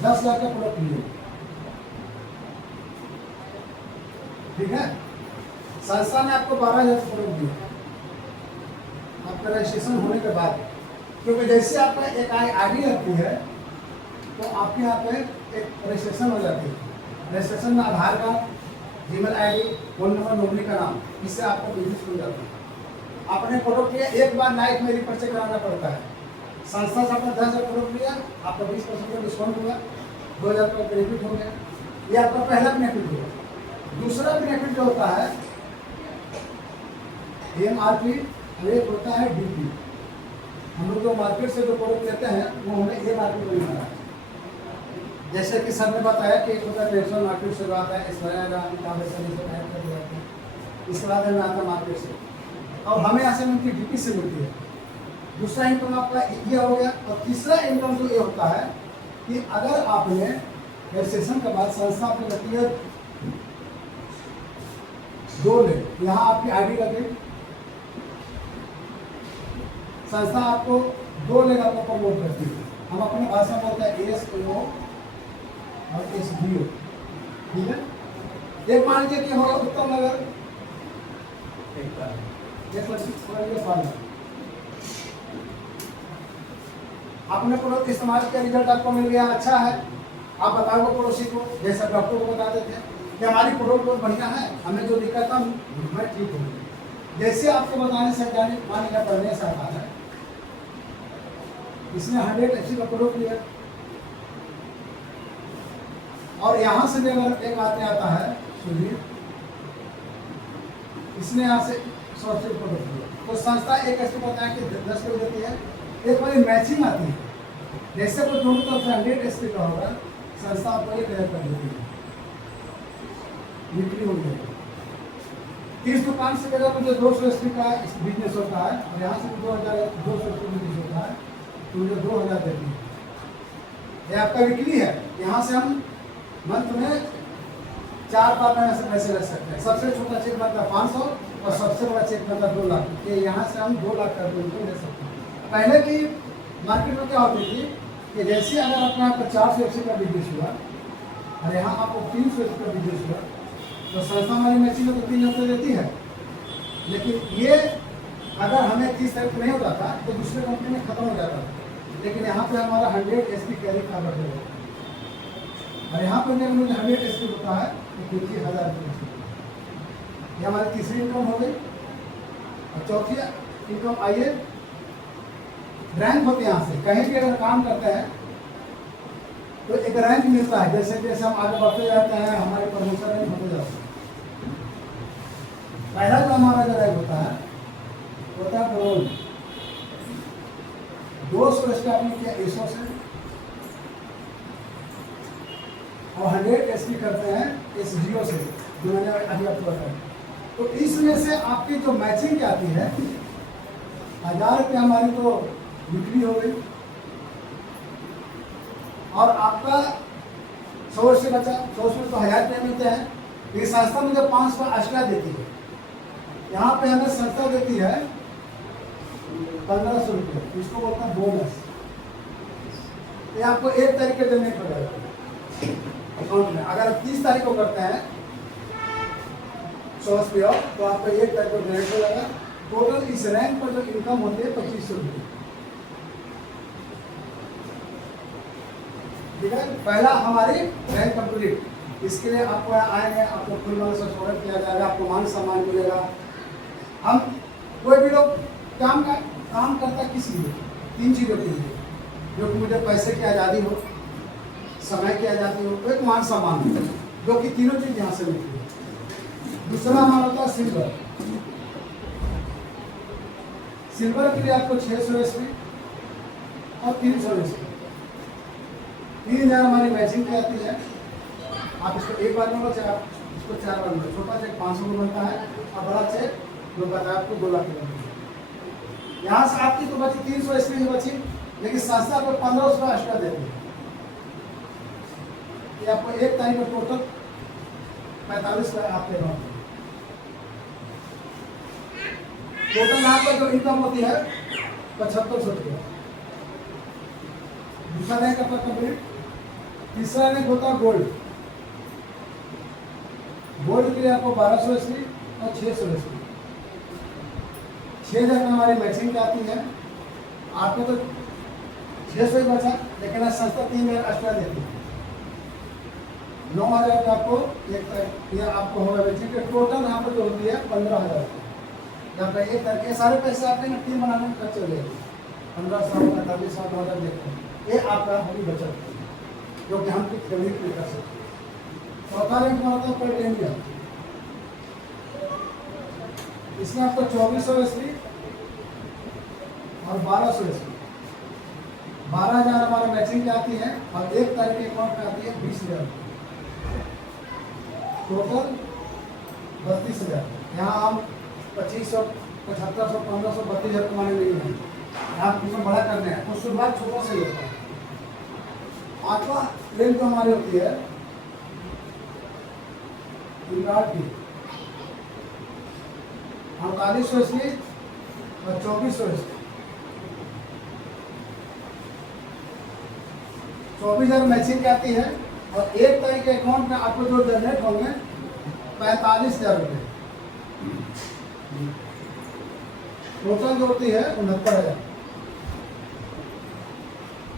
10 लाख का प्रोडक्ट लिए, ठीक है, संस्था ने आपको 12,000 का प्रोडक्ट दिया आपका रजिस्ट्रेशन होने के बाद, क्योंकि जैसे आपका एक आईडी लगती है तो आपके यहाँ पे एक रजिस्ट्रेशन हो जाती है। रजिस्ट्रेशन में Aadhaar card, Gmail ID, phone number, nominee का नाम, इससे आपका बिजनेस खुल जाता है। आपने प्रोडक्ट लिया, एक बार लाइफ में रिपर्चे कराना पड़ता है। संस्था से आपने 10,000 प्रोडक्ट लिया, आपका 20% का डिस्काउंट हुआ, 2,000 का बेनिफिट हो गया। ये आपका पहला बेनिफिट हुआ। दूसरा बेनिफिट जो होता है MRP और एक होता है DP। हम लोग जो मार्केट से जो प्रोडक्ट लेते हैं वो हमें MRP पर मिल रहा है। जैसे कि सर ने बताया कि एक होता है ट्रेडिशनल मार्केट से जो आता है, इसके बाद हमें आता है मार्केट से, और हमें यहाँ से मिलती है DP से मिलती है। दूसरा इनकम आपका ये हो गया। और तीसरा इनकम जो ये होता है कि अगर आपने रजिस्ट्रेशन के बाद संस्था आपको लगती है 2 ले, यहाँ आपकी आईडी लगे, संस्था आपको 2 लेगा आपको प्रमोट करती है। हम अपनी भाषा में बोलते हैं ASO और SDO, ठीक है। एक मान लीजिए कि होगा उत्तम नगर, आपने प्रोडक्ट इस्तेमाल किया, रिजल्ट आपको मिल गया, अच्छा है, आप बताओगे पड़ोसी को, जैसा डॉक्टर को बता देते हैं कि हमारी प्रोडक्ट बहुत बढ़िया है, हमें जो दिक्कत था मैं ठीक हूँ। जैसे आपको बताने से जाने मान लिया पढ़ने से आता है, इसने 100 अच्छी का प्रोडक्ट लिया, और यहाँ से भी अगर एक आदमी आता है सुधीर, इसने यहाँ से 100 प्रोडक्ट लिया, तो संस्था एक ऐसे बताया कि 10 किलो देती है। एक बार मैचिंग आती है, जैसे कोई दोनों तरफ से 100 SP का होगा, संस्था आपको 1,000 कर देती है, बिक्री हो गई। इस दुकान से अगर मुझे 200 SP का बिजनेस होता है और यहाँ से 2,200 बिजनेस होता है, तो मुझे 2,000 देती है। ये आपका बिक्री है। यहाँ से हम मंथ में 4 बार में ऐसे पैसे रख सकते हैं। सबसे छोटा चेक बनता है 500 और सबसे बड़ा चेक बनता है 2 लाख। ये यहाँ से हम 2 लाख कर उनको ले सकते हैं। पहले की मार्केट में क्या होती थी कि जैसे अगर अपने यहाँ पर 400 SP का बिजनेस हुआ और यहाँ आपको 300 SP का बिजनेस हुआ, तो संस्था हमारी मैचिंग में तो 3,000 देती है। लेकिन ये अगर हमें 30 तारीख नहीं होता था तो दूसरे कंपनी में खत्म हो जाता था। लेकिन यहाँ पे हमारा 100 SP कैरी कवर है, और यहाँ पर जब मुझे 100 SP होता है तो देखिए 1,000 रुपये। ये हमारी तीसरी इनकम हो गई। और चौथी इनकम आइए, रैंक होते हैं। यहाँ से कहीं भी अगर काम करते हैं तो एक रैंक मिलता है। जैसे जैसे हम आगे बढ़ते जाते हैं हमारे प्रमोशन रैंक होते जाते हैं। पहला जो हमारा जो रैंक होता है पेरोल। 200 SP आपने किया ISO से, और 100 SP करते हैं SDO से, जो मैंने अभी आपको बताया। तो इसमें से आपकी जो मैचिंग क्या आती है, 1,000 रुपये हमारी तो बिक्री हो गई, और आपका 100 से बचा। 100 में तो 1,000 रुपये मिलते हैं। ये संस्था मुझे 500 एक्स्ट्रा देती है। यहाँ पे हमें संस्था देती है 1,500 रुपये, इसको बोलते हैं बोनस। ये आपको 1 तारीख के देने पड़ेगा अकाउंट में। अगर 30 तारीख को करते हैं 100 SP ऑफ, तो आपको 1 तारीख को डायरेक्ट हो जाएगा। टोटल इस रैंक पर जो इनकम होती है 2,500 रुपये। ठीक है, पहला हमारी रैंक कंप्लीट। इसके लिए आपको आएंगे, आपको फुल मन से स्वागत किया जाएगा, आपको मान सम्मान मिलेगा। हम कोई भी लोग काम करता किस लिए? 3 चीज़ों के लिए, जो कि मुझे पैसे की आज़ादी हो, समय की आज़ादी हो, एक मान सम्मान हो, जो कि तीनों चीज़ यहाँ से मिलती है। दूसरा हमारा होता है सिल्वर। सिल्वर के लिए आपको 600 ईस्वी और 300 ईस्वी, 3000 हमारी मैचिंग की आती है। आप इसको एक बार में लो, चाहे आप इसको 4 बार में लो। छोटा चेक 500 को बनता है और बड़ा चेक जो बताया आपको 2 लाख का। यहाँ से आपकी तो बची 300 ईस्वी ही बची, लेकिन संस्था आपको 1500 एक्स्ट्रा देती है। ये आपको 1 तारीख में टोटल 45 आपके अकाउंट। टोटल यहाँ पर जो इनकम होती है 7500 रुपया। दूसरा रैंक आपका कंप्लीट। तीसरा रैंक होता है गोल्ड। गोल्ड के लिए आपको 1200 ईस्वी और 600 ईस्वी, 6000 में हमारी मैचिंग आती है। आपको तो 600 ही बचा, लेकिन आज संस्था 3000 एक्स्ट्रा देती है। 9000 का आपको ये आपको होगा मैचिंग के। टोटल यहाँ पर जो होती है 15000। जब एक करके सारे पैसे आपके ना टीम बनाने में खर्च हो जाएगी। 1500, 4500, 2000 देखते हैं। ये आपका होगी बचत, जो कि हम खरीद नहीं कर सकते। चौथा रैंक होता है पर इंडिया। इसमें आपको 2400 ईस्वी और 1200 ईस्वी, 12000 हमारा मैचिंग की आती है और 1 तारीख के अकाउंट में आती है 20000। टोटल 32000। यहाँ हम 2500, 7500, 1500, 32000 कमाने नहीं है। आप इसमें बड़ा करने हैं तो शुरुआत छोटा से ही होता है। 8वां रैंक जो हमारी होती है विराट की 4800 ईस्वी और 2400 ईस्वी, 24,000 मैचिंग की आती है और 1 तारीख के अकाउंट में आपको जो जनरेट होंगे 45,000 रुपये। टोटल जो होती है 69,000।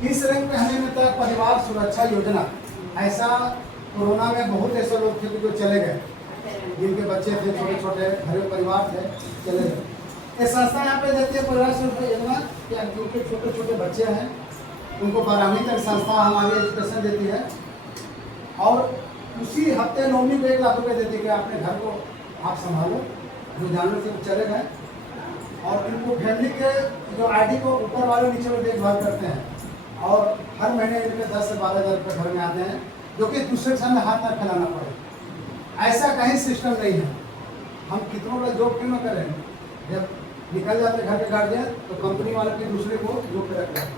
इस रैंक में हमें मिलता है परिवार सुरक्षा योजना। ऐसा कोरोना में बहुत ऐसे लोग थे जो चले गए, जिनके बच्चे थे, छोटे छोटे घरे परिवार थे, चले गए। ये संस्था यहाँ पे देती है परिवार सुरक्षा योजना कि जिनके छोटे छोटे बच्चे हैं उनको 12वीं तक संस्था हमारी एजुकेशन देती है और उसी हफ्ते नौवीं को 1 लाख रुपये देती है कि अपने घर को आप संभालो। जो जानवर से चले गए और इनको फैमिली के जो आईडी को ऊपर वाले नीचे में देखभाल करते हैं और हर महीने इनके 10 से 12,000 रुपये घर में आते हैं, जो कि दूसरे के सामने हाथ ना फैलाना पड़े। ऐसा कहीं सिस्टम नहीं है। हम कितनों का जॉब क्यों ना करें, जब निकल जाते घर के गार्जियन तो कंपनी वाले के दूसरे को जॉब पे रख लेते हैं,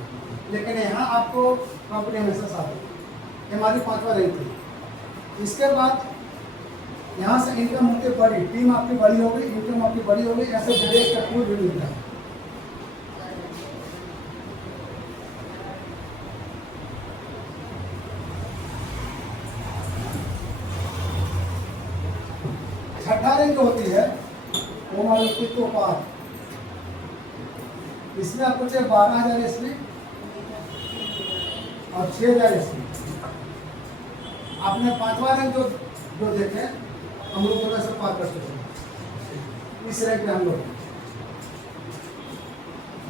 लेकिन यहाँ आपको कंपनी हमेशा साथ है। हमारी 5वां रैंक थी। इसके बाद यहाँ से इनकम होती बड़ी, टीम आपकी बड़ी हो गई, इनकम आपकी बड़ी हो गई, ऐसे विदेश का टूर भी मिलता है। छठा रैंक जो होती है वो हमारे पितृ पार। इसमें आपको चाहिए 12,000 ईस्वी और 6,000 ईस्वी। आपने 5वां रैंक जो देखे हम लोग थोड़ा सा पार कर सकते। इस रैंक में हम लोग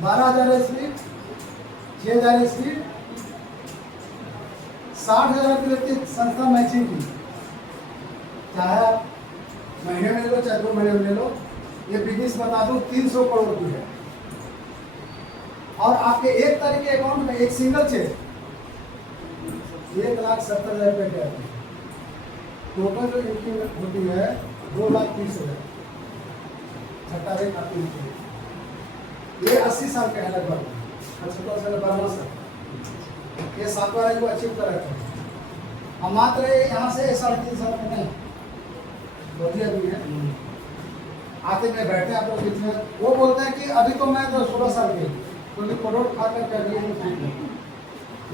12,000 ईस्वी, 6,000 ईस्वी, 60,000 की लगती है संस्था मैचिंग की। चाहे आप महीने में ले लो चाहे 2 महीने में ले लो, ये बिजनेस बता दूं 300 करोड़ की है। और आपके 1 तारीख के अकाउंट में एक सिंगल चेक 1,70,000 रुपये के आते हैं। टोटल जो इनकी होती है 2,30,000। छठा रैंक आपकी होती है। ये 80 साल के है लगभग, 75 साल 12 साल। ये 7वां रैंक को अचीव कर रखा है। हम मात्र यहाँ से 3.5 साल में नहीं बढ़िया भी है। आते में बैठे आप लोग बीच में, वो बोलते हैं कि अभी तो मैं तो 16 साल के, क्योंकि करोड़ खाकर कर लिए नहीं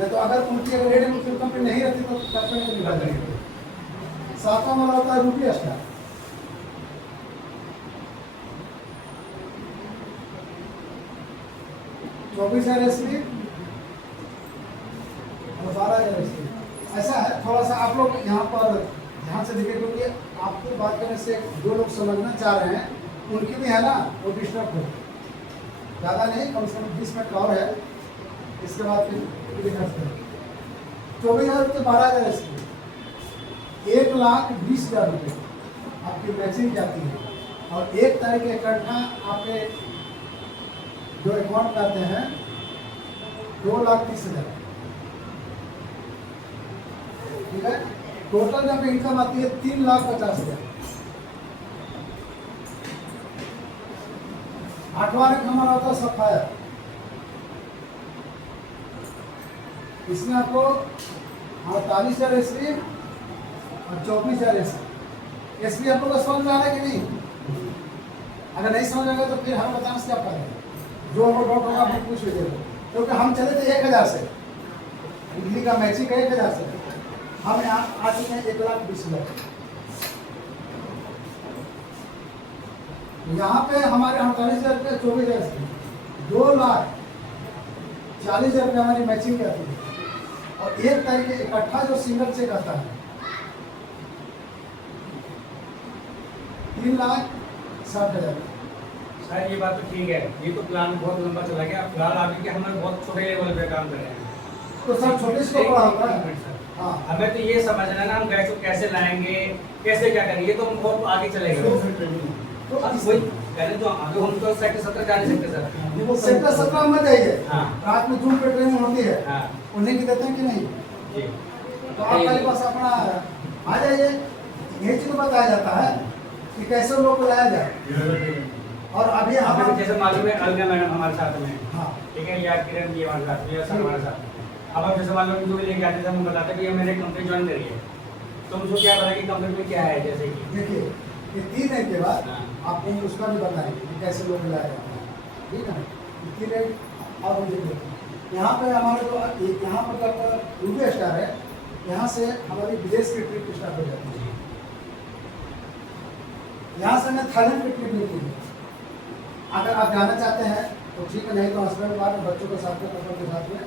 तो अगर उनकी अगर रेडियो मुझे कंपनी नहीं रहती तो कंपनी को निभा जाएगी। 7वां वाला होता है रुपया स्टार। ₹24,000 ईस्वी और 12,000 ईस्वी। ऐसा है, थोड़ा सा आप लोग यहाँ पर ध्यान से देखिए, क्योंकि आपको बात करने से जो लोग समझना चाह रहे हैं उनकी भी है ना वो डिस्टर्ब हो, ज़्यादा नहीं, कम से कम 20 मिनट और है, इसके बाद फिर करते हैं। 24,000 रुपये 12,000 इसकी 1,20,000 रुपये आपकी मैचिंग जाती है। और 1 तारीख इकट्ठा आपके जो अकाउंट करते हैं 2,30,000, ठीक है। टोटल जब इनकम आती है 3,50,000। 8वां रैंक हमारा होता है सफायर, इसमें आपको 48,000 एसपी और 24,000 एसपी। एसपी आपको को समझ में आ रहा है कि नहीं? अगर नहीं समझ आएगा तो फिर हम बताने से क्या फायदा, जो हमको डाउट होगा हम पूछ लीजिएगा, क्योंकि हम चले थे 1,000 से, दिल्ली का मैचिंग का 1,000 से, हम यहाँ आ चुके हैं 1,20,000। यहाँ पे हमारे 48,000 रुपये 24,000 से 2,40,000 रुपये हमारी मैचिंग की आती है। और 1 तारीख के इकट्ठा जो सिंगल चेक आता है 3,60,000। सर ये बात तो ठीक है, ये तो प्लान बहुत लंबा चला गया। फिलहाल अभी के हमें बहुत छोटे लेवल पे काम कर रहे हैं, तो सर छोटे से बड़ा होता है। हाँ, हमें तो ये समझना है ना हम गैस को कैसे लाएंगे, कैसे क्या करेंगे, ये तो हम बहुत आगे चलेगा। तो अब वही पहले तो अभी हम तो सेक्टर 17 जा नहीं सकते सर। वो सेक्टर 17 में जाइए, हाँ। रात में जूम पे ट्रेनिंग होती है, हाँ उन्हें की देते हैं कि नहीं? जी। तो आप मेरे पास अपना आ जाइए, यही चीज बताया जाता है कि कैसे लोग को लाया जाए। और अभी हमें हम जैसे मालूम है अलगा मैडम हमारे साथ में, हाँ, ठीक है, या किरण जी हमारे साथ में, या सर हमारे साथ। अब आप जैसे मालूम जो भी लेके आते थे हम बताते कि मैंने कंपनी ज्वाइन करी है, तो मुझे क्या पता कि कंपनी में क्या है। जैसे कि देखिए ये 3 दिन के बाद हाँ। आपको उसका भी बताएंगे कि कैसे लोग लाया जाता है, ठीक है ना। 3 दिन अब हम देखिए यहाँ पे हमारे जो यहाँ पर जब रूबी स्टार है, यहाँ से हमारी विदेश की ट्रिप स्टार्ट हो जाती है। यहाँ से हमें थाईलैंड की ट्रिप मिलती है। अगर आप जाना चाहते हैं तो ठीक है, नहीं तो हस्बैंड बाद में बच्चों के साथ में कपड़ों के साथ में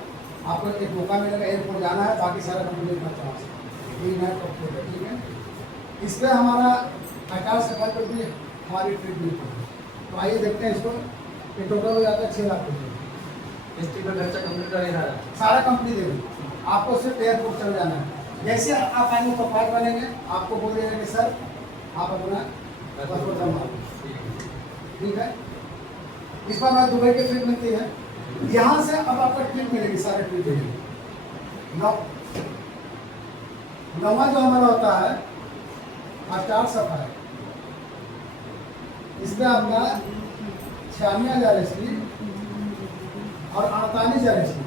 आपको एक मौका मिलेगा, एयरपोर्ट जाना है, बाकी सारा कंपनी का खर्चा ठीक है। इस पर हमारा 18 से 5 भी हमारी ट्रिप मिलती है। तो आइए देखते हैं इसको, ये टोटल हो जाता है 6 लाख रुपये। इस ट्रिप का खर्चा कंपनी करेगा सारा कंपनी देगी, आपको सिर्फ एयरपोर्ट चले जाना है। जैसे आप आएंगे प्रोफाइल बनेंगे, आपको बोल देंगे कि सर आप अपना पासपोर्ट जमा दो, ठीक है। इस बार मैं दुबई की ट्रिप मिलती है, यहाँ से अब आपको ट्रिप मिलेगी, सारे ट्रिप मिलेगी। 9वां जो हमारा होता है स्टार सफायर, इसमें आपका 96,000 एसपी और 48,000 एसपी,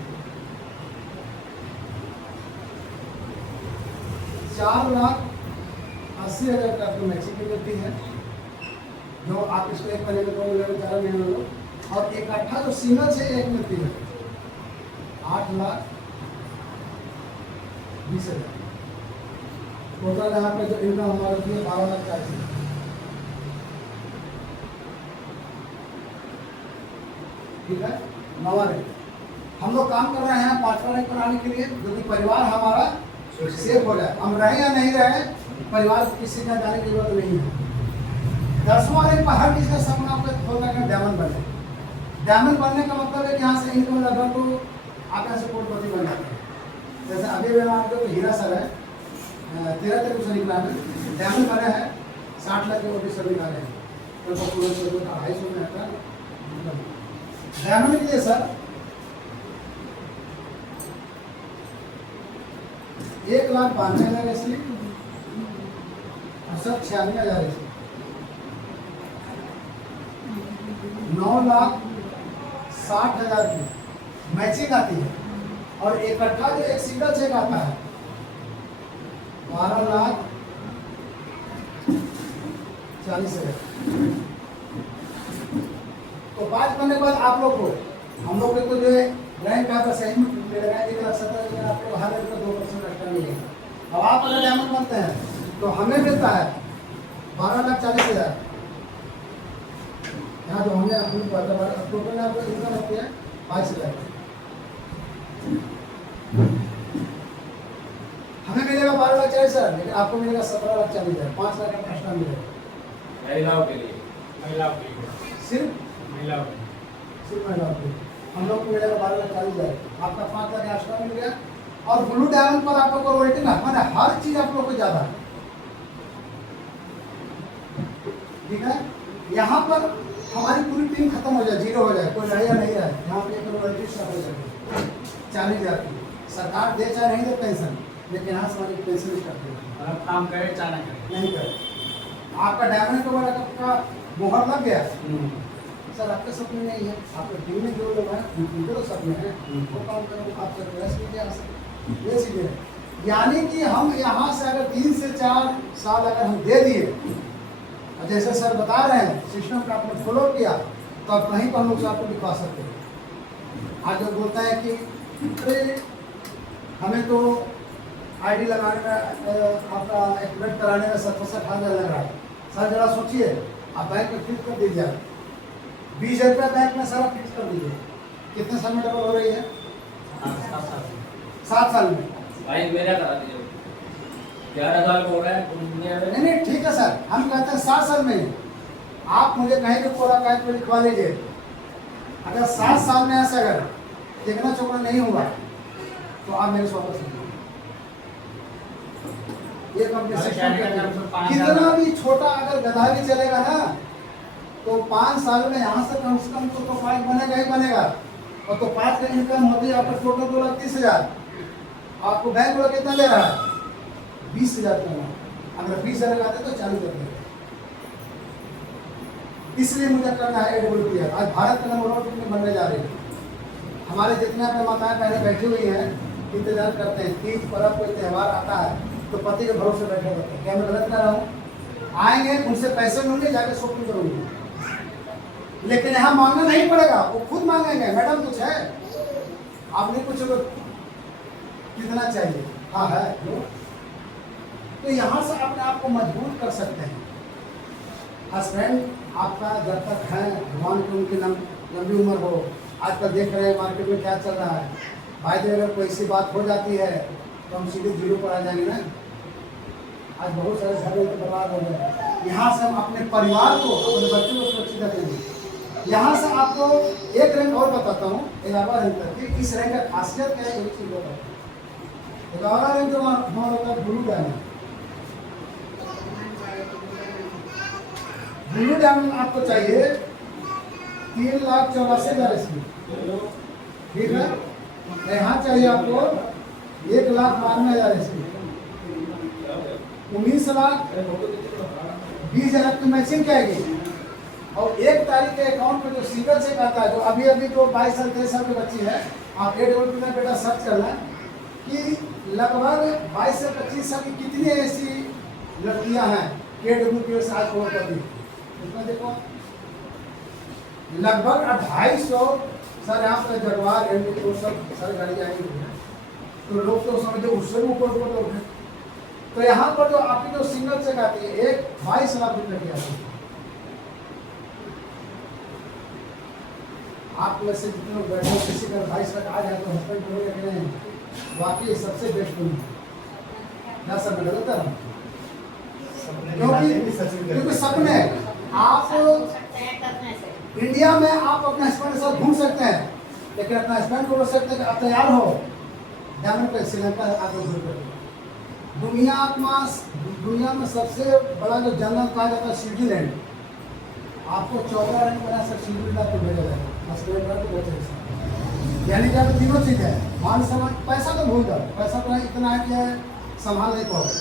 4,80,000 का आपको मैचिंग की मिलती है, जो आप इसको 1 महीने में 2 महीने में 4 महीने में, और इकट्ठा जो सिंगल से एक मिलती है 8,20,000। टोटल यहाँ पे जो इनकम हमारा होती है 12,40,000, ठीक है। 9वां रैंक हम लोग काम कर रहे हैं 5वां रैंक बनाने के लिए, क्योंकि परिवार हमारा सेफ हो जाए। हम रहे या नहीं रहे, परिवार को किसी का जाने की जरूरत नहीं है। 10वां रैंक पर हर किसी का सपना होता है डायमंड बने। डायमंड बनने का मतलब है कि यहाँ से इनकम लगभग तो आप यहाँ से करोड़पति बन जाते हैं। जैसे अभी भी मान लो हीरा सर है, 13 तारीख से निकला है, डायमंड बने हैं 60 लाख के ओटी सर निकाले हैं, तो 250 में आता है डायमंड के लिए। सर 1,92,000 एसपी और सर 96,000 एसपी, 9,60,000 की मैचिंग आती है। और इकट्ठा जो एक सिंगल चेक आता है 12,40,000। तो 5 करने के बाद आप लोग को हम लोग को जो है रैंक आता सही में मिलेगा 1,70,000, लेकिन आपको हर रैंक का 2% एक्स्ट्रा मिलेगा। अब आप अगर डायमंड बनते हैं तो हमें मिलता है 12,40,000। यहाँ जो हमने अपनी टोटल में आपको इनकम होती है 22,000। हमें है सर, लेकिन आपको मिलेगा 17,40,000, 5 लाख का एक्स्ट्रा मिलेगा महिलाओं के लिए। महिलाओं के लिए, सिर्फ महिलाओं के लिए। महिलाओं के लिए। हम लोग को मिलेगा 12,40,000, आपका 5 लाख एक्स्ट्रा मिल गया। और ब्लू डायमंड पर आप लोग को रॉयल्टी ना, मैंने हर चीज आप लोग को ज्यादा है, ठीक है। यहाँ पर हमारी पूरी टीम खत्म हो जाए, जीरो हो जाए, कोई रहे या नहीं रहे, यहाँ पे एक रॉयल्टी स्टार्ट हो जाए 40,000 की। सरकार दे चाहे नहीं दे पेंशन, लेकिन यहाँ से हमारी पेंशन स्टार्ट हो जाए। और अब काम करे चाहे ना करे। नहीं करे, आपका डायमंड के ऊपर आपका मोहर लग गया सर, आपके सपने नहीं है, आपके टीम में जो लोग हैं उनके तो सपने हैं, वो काम करो, आप सर्विस कीजिए यहाँ से, ये सीधे है। यानी कि हम यहाँ से अगर 3 से 4 साल अगर हम दे दिए, और जैसे सर बता रहे हैं सिस्टम का आपने फॉलो किया, तो आप कहीं पर हम लोग से आपको दिखा सकते हैं। आज जो बोलता है कि अरे हमें तो आईडी लगाने में आपका एक्टिवेट कराने में 70,000 लग रहा है। सर जरा सोचिए, आप बैंक में फिक्स कर दीजिए, 20,000 रुपया बैंक में सारा फिक्स कर दीजिए, कितने साल में डबल हो रही है? 7 साल में। भाई मेरा करा दीजिए, 11 साल हो रहा है दुनिया में। नहीं ठीक है सर, हम कहते हैं 7 साल में ही। आप मुझे कहें कि पूरा कागज पे लिखवा लीजिए, अगर 7 साल में ऐसा अगर देखना चोकना नहीं हुआ तो आप मेरे स्वागत से ये कंपनी कितना भी छोटा अगर गधा भी चलेगा ना, तो 5 साल में यहाँ से कम तो 5 बनेगा ही बनेगा। और तो 5 का इनकम होती है आपका टोटल 2,30,000, आपको बैंक वाला कितना दे रहा है? 20,000 करना। अगर 20,000 लगाते तो 40 कर देगा। इसलिए मुझे करना है AWPR। आज भारत का नंबर 1 कंपनी बनने जा रही है। हमारे जितने अपने माताएं बहनें बैठी हुई हैं इंतजार करते हैं, तीज पर्व कोई त्यौहार आता है तो पति के भरोसे बैठे रहते हैं। क्या मैं गलत कर रहा हूँ? आएंगे, उनसे पैसे लूंगे, जाके शॉपिंग करूंगी, लेकिन यहाँ मांगना नहीं पड़ेगा, वो खुद मांगेंगे, मैडम कुछ है? आप नहीं पूछोगे कितना चाहिए? हाँ है जो। तो यहाँ से अपने आप को मजबूत कर सकते हैं। हस्बैंड आपका जब तक है, भगवान की उनकी लंबी उम्र हो। आजकल देख रहे हैं मार्केट में क्या चल रहा है, भाई अगर कोई सी बात हो जाती है तो हम सीधे 0 पर आ जाएंगे ना। आज बहुत सारे घर में बर्बाद हो गए। यहाँ से हम अपने परिवार को, अपने बच्चों को सुरक्षित रखेंगे। यहाँ से आपको एक रैंक और बताता हूँ, 11वां रैंक तक की। इस रैंक का खासियत क्या है, एक चीज बताता हूँ। 11वां रैंक जो हमारा होता है ब्लू डायमंड। ब्लू डायमंड आपको चाहिए 3,84,000 इसकी, ठीक है। यहाँ चाहिए आपको 1,92,000 इसकी, 19,20,000 की मैचिंग कहेगी। और 1 तारीख के अकाउंट में जो सिंगल चेक आता है, जो अभी जो 22 साल 23 साल की बच्ची है, आप AWP में बेटा सर्च करना कि लगभग 22 से 25 साल की कितनी ऐसी लड़कियां हैं कि AWP से आज कवर कर दी। इसमें देखो लगभग 250 सर यहाँ पे जगवार तो सब सारी गाड़ी आएंगी, तो लोग तो समझते उससे भी ऊपर लोग हैं। तो यहाँ पर जो आपकी जो सिंगल चेक आती है, एक 22 लाख रुपए की आती है। आप में से जितने लोग बैठे हो, किसी का 22 लाख आ जाए तो हस्बैंड बोलेगा कि नहीं वाकई सबसे बेस्ट तुम क्या सब गलत है? क्योंकि सपने आप इंडिया में आप अपने हस्बैंड के साथ घूम सकते हैं, लेकिन अपने हस्बैंड को बोल सकते हैं कि आप तैयार हो डायमंड पे श्रीलंका आगे दूर कर। दुनिया में सबसे बड़ा जो जंगल कहा जाता है स्विट्जरलैंड, आपको 14 रैंक बना सर स्विट्जरलैंड को भेजा जाएगा हस्बैंड को बचे। यानी कि तीनों चीज़ है, मान सम्मान, पैसा तो भूल जाओ, पैसा तो इतना है कि संभाल नहीं पाओगे।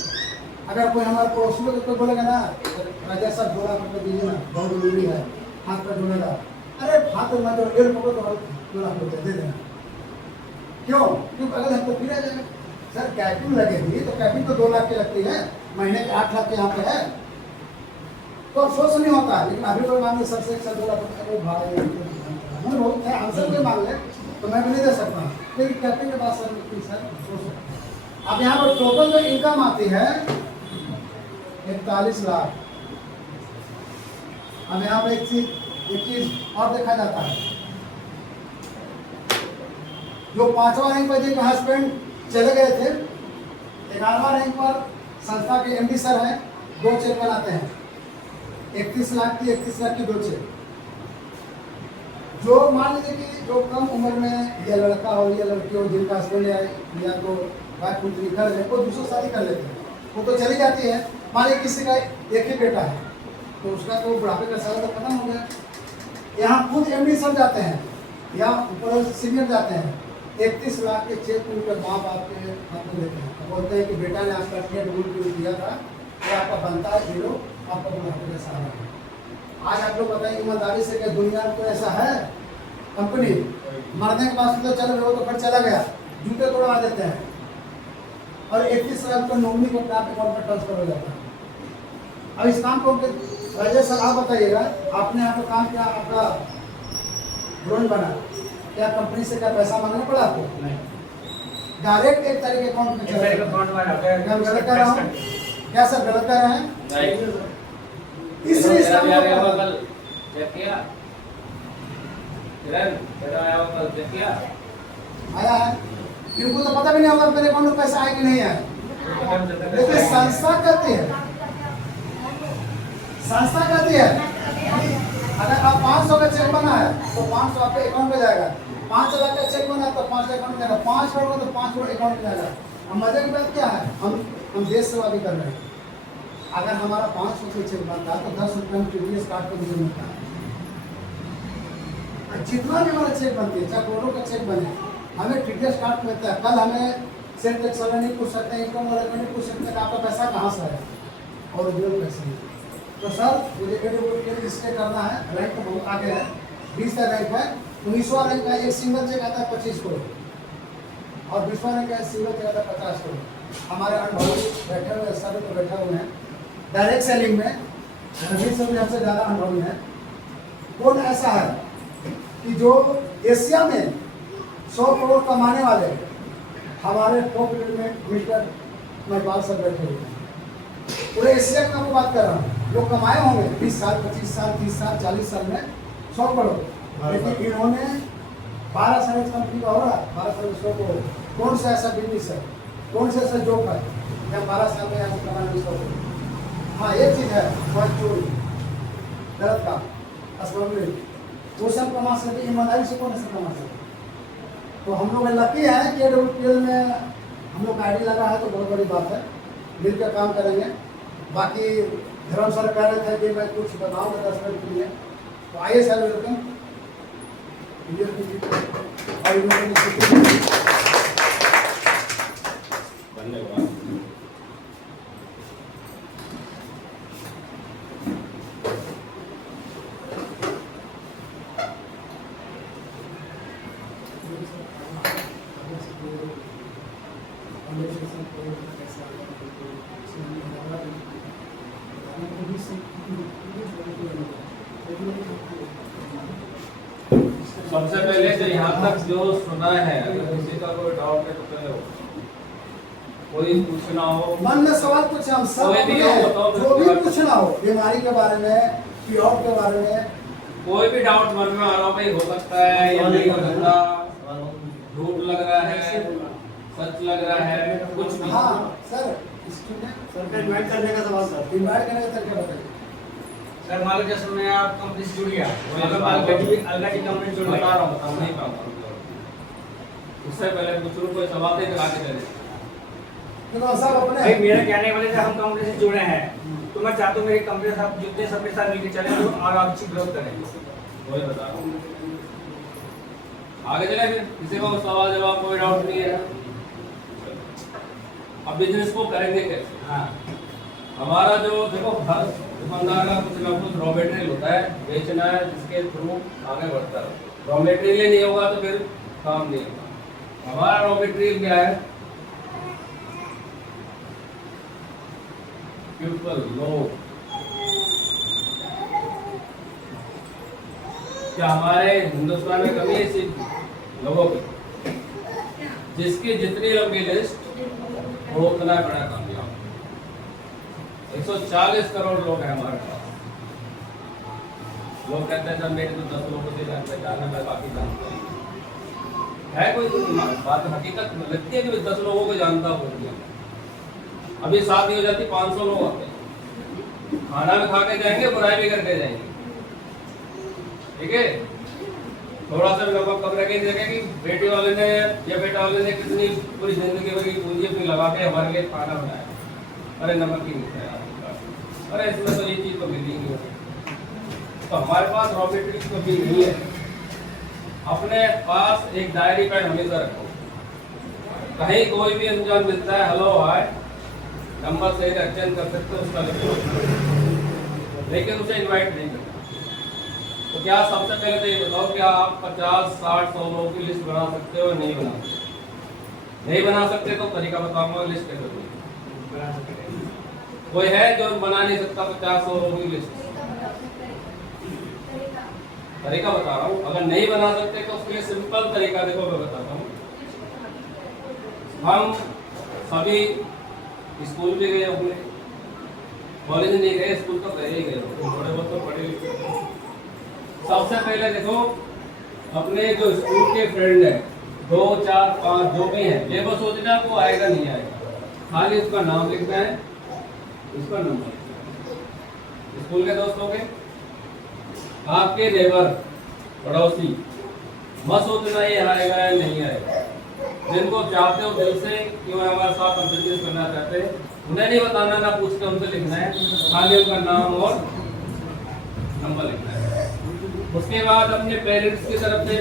अगर कोई हमारे पड़ोसी को कोई बोलेगा ना राजा साहब जोड़ा करके दीजिए ना, बहुत जरूरी है, हाथ पर जोड़ेगा, अरे हाथ में जो डेढ़ पकड़ो तो जोड़ा कर दे देना। क्यों? क्योंकि अगर हमको फिर आ जाएगा सर कैपिंग लगेगी, तो कैपिंग तो 2 लाख की लगती है, महीने के 8 लाख के यहाँ पे है, तो अफसोस नहीं होता। लेकिन अभी कोई मांगे सबसे अच्छा 2 लाख, अरे भाई हमें बहुत है, हमसे कोई मांग ले तो मैं भी नहीं दे सकता, लेकिन कैपिंग के बाद सर अफसोस है। अब यहाँ पर टोटल जो इनकम आती है 41 लाख। अब यहाँ पे एक चीज और देखा जाता है, जो 5वां रैंक पर जिनका हस्बैंड चले गए थे, 11वां रैंक पर संस्था के एमडी सर हैं, 2 चेक बनाते हैं, 31 लाख की 2 चेक। जो मान लीजिए कि जो कम उम्र में या लड़का हो या लड़की हो जिनका हस्बैंड या तो वाइफ कुंडली कर रहे, वो दूसरों शादी कर लेते हैं, वो तो चली जाती है। मान लीजिए किसी का एक ही बेटा है तो उसका तो बुढ़ापे का साल तो खत्म हो गया। यहाँ खुद एमडी सर जाते हैं या ऊपर सीनियर जाते हैं, 31 लाख के चेक उनके माँ बाप के हाथ में देते हैं, बोलते हैं कि बेटा ने आपका टिकट दिया था, ये आपका बनता है, जीरो आपका बुढ़ापे का सहारा है। आज आप लोग बताइए ईमानदारी से कि दुनिया में तो ऐसा है, कंपनी मरने के बाद तो चल वो तो फिर चला गया, जूते तोड़वा देते हैं और 31 साल को नॉमिनी को अपने अकाउंट में ट्रांसफर हो जाता है। अब इस काम को राजेश सर आप बताइएगा, आपने यहाँ पर काम किया, आपका ड्रोन बना, क्या कंपनी से क्या पैसा मांगना पड़ा आपको? नहीं, डायरेक्ट 1 तारीख के अकाउंट में चला मेरे गया। अकाउंट में आता है। क्या हम गलत कर रहा हूँ? क्या सर गलत कर रहे हैं? नहीं, इसलिए इस काम मेरा भी आया को हुआ कल चेक किया, किरण मेरा आया हुआ कल चेक किया, आया है, इनको तो पता भी नहीं होगा मेरे अकाउंट में पैसा आया कि नहीं आया। लेकिन संस्था कहती है, संस्था कहती है अगर आप 500 का चेक बना है तो 500 आपके अकाउंट में जाएगा, 5 लाख का चेक बना है तो 5 अकाउंट में जाएगा, 5 करोड़ का तो 5 करोड़ अकाउंट में जाएगा। अब मजे की बात क्या है, हम देश सेवा भी कर रहे हैं। अगर हमारा 500 का चेक बनता है तो 10 रुपये में टीडीएस काट कर मुझे मिलता है। जितना भी हमारा चेक बनती है, चाहे करोड़ों का चेक बने, हमें टीडीएस काट मिलता है। कल हमें सेल टैक्स वाला नहीं पूछ सकते, इनकम वाला नहीं पूछ सकते कि आपका पैसा कहाँ से आया और उद्योग पैसे नहीं। तो सर मुझे इसलिए करना है, रैंक तो बहुत आगे है, 20 का रैंक है, 19वां रैंक का एक सिंगल चेक आता है 25 करोड़ और 20वां रैंक का सिंगल चेक आता है 50 करोड़। हमारे अनुभवी बैठे हुए सभी तो बैठे हुए हैं डायरेक्ट सेलिंग में, रवि सर भी हमसे ज़्यादा अनुभवी है। कौन ऐसा है कि जो एशिया में 100 करोड़ कमाने वाले हमारे टॉप में मिस्टर महिपाल सर बैठे हुए हैं। पूरे एशिया का मैं बात कर रहा हूँ, लोग कमाए होंगे 20 साल 25 साल 30 साल 40 साल में 100 करोड़, लेकिन इन्होंने 12 साल इस कंपनी का हो रहा है, 12 साल 100 करोड़। कौन सा ऐसा बिजनेस है, कौन सा ऐसा जॉब है या 12 साल में यहाँ कमाने 100 करोड़? हाँ एक चीज़ है, बहुत चोरी गलत काम स्मगलिंग, वो सब कमा सकते, ईमानदारी से कौन ऐसा कमा सकते। तो हम लोग लकी हैं कि AWPL में हम लोग आईडी लगा है, तो बहुत बड़ी बात है, मिलकर काम करेंगे। बाकी धर्म सर कह रहे थे कि मैं कुछ बताऊँगा 10 मिनट के लिए, तो आइए सर वेलकम। धन्यवाद। सबसे पहले तो यहाँ तक जो सुना है, अगर किसी का कोई डाउट है तो पहले हो, कोई पूछना हो, मन में सवाल पूछे, हम सब कोई भी हो, बताओ, जो भी पूछना हो बीमारी के बारे में, प्योर के बारे में, कोई भी डाउट मन में आ रहा हो, भाई हो सकता है या नहीं हो सकता, झूठ लग रहा है, सच लग रहा है, कुछ भी। हाँ सर इन्वाइट करने का सवाल सर, इन्वाइट करने का तरीका बताइए सर। मान लो जैसे मैं आप कंपनी से जुड़ गया, मतलब अलगा की कंपनी जुड़ बता गया, रहा हूँ, नहीं पाऊंगा। उससे पहले कुछ लोग कोई सवाल थे तो आगे चले। तो सब अपने भाई मेरा कहने वाले हम कंपनी से जुड़े हैं, तो मैं चाहता हूँ मेरी कंपनी से आप जितने सबके साथ मिलकर चले तो और अच्छी ग्रोथ करें। वही बता रहा हूँ, आगे चले। फिर किसी को सवाल जवाब कोई डाउट नहीं है। अब बिजनेस को करेंगे कैसे? हाँ, हमारा जो देखो, हर दुकानदार का कुछ ना कुछ रॉ मटेरियल होता है, बेचना है, जिसके थ्रू आगे बढ़ता है। रॉ मटेरियल ही नहीं होगा तो फिर काम नहीं होगा। हमारा रॉ मटेरियल क्या है? पीपल, लोग। क्या हमारे हिंदुस्तान में कमी है सिर्फ लोगों की? जिसकी जितनी लंबी लिस्ट वो उतना बड़ा कामयाब। 140 करोड़ लोग हैं हमारे पास। लोग कहते हैं जब मेरे तो 10 लोगों से जान पहचान है, मैं बाकी जानता हूँ। है कोई बात हकीकत में लगती है कि 10 लोगों को जानता हूँ। अभी शादी हो जाती 500 लोग आते हैं, खाना भी खा के जाएंगे, बुराई भी करके जाएंगे, ठीक है। थोड़ा सा नमक कम रखें, देखें कि बेटे वाले ने या बेटा वाले ने कितनी पूरी जिंदगी भर की पूंजी अपनी लगा के हमारे लिए खाना बनाया, अरे नमक ही नहीं खाया, अरे इसमें तो ये चीज तो मिली नहीं होती। तो हमारे पास रॉ मटेरियल कभी नहीं है। अपने पास एक डायरी पैड हमेशा रखो, कहीं कोई भी अनजान मिलता है, हेलो हाय, नंबर सही एक्सचेंज कर सकते हो, उसका लिखो, लेकिन उसे इनवाइट नहीं करना। तो क्या सबसे पहले तो ये बताओ, क्या आप 50, 60, 100 लोगों की लिस्ट बना सकते हो? नहीं बना सकते। नहीं बना सकते तो तरीका बताऊंगा लिस्ट कैसे बना सकते। कोई है जो बना नहीं सकता 50, 100 लोगों की लिस्ट? तरीका बता रहा हूँ। अगर नहीं बना सकते तो उसके लिए सिंपल तरीका देखो, मैं बताता हूँ। हम सभी स्कूल भी गए होंगे, कॉलेज नहीं गए, स्कूल तो गए ही गए, थोड़े बहुत तो पढ़े लिखे। सबसे पहले देखो, अपने जो स्कूल के फ्रेंड है 2, 4, 5 जो भी है, ये बस सोचना वो आएगा नहीं आएगा, खाली उसका नाम लिखना है, उसका नंबर। स्कूल के दोस्त हो गए, आपके नेबर पड़ोसी, मत सोचना ये आएगा या नहीं आएगा। जिनको चाहते हो दिल से कि वो हमारे साथ बिजनेस करना चाहते हैं, उन्हें नहीं बताना, ना पूछ के उनसे लिखना है, खाली उनका नाम और नंबर लिखना है। उसके बाद अपने पेरेंट्स की तरफ से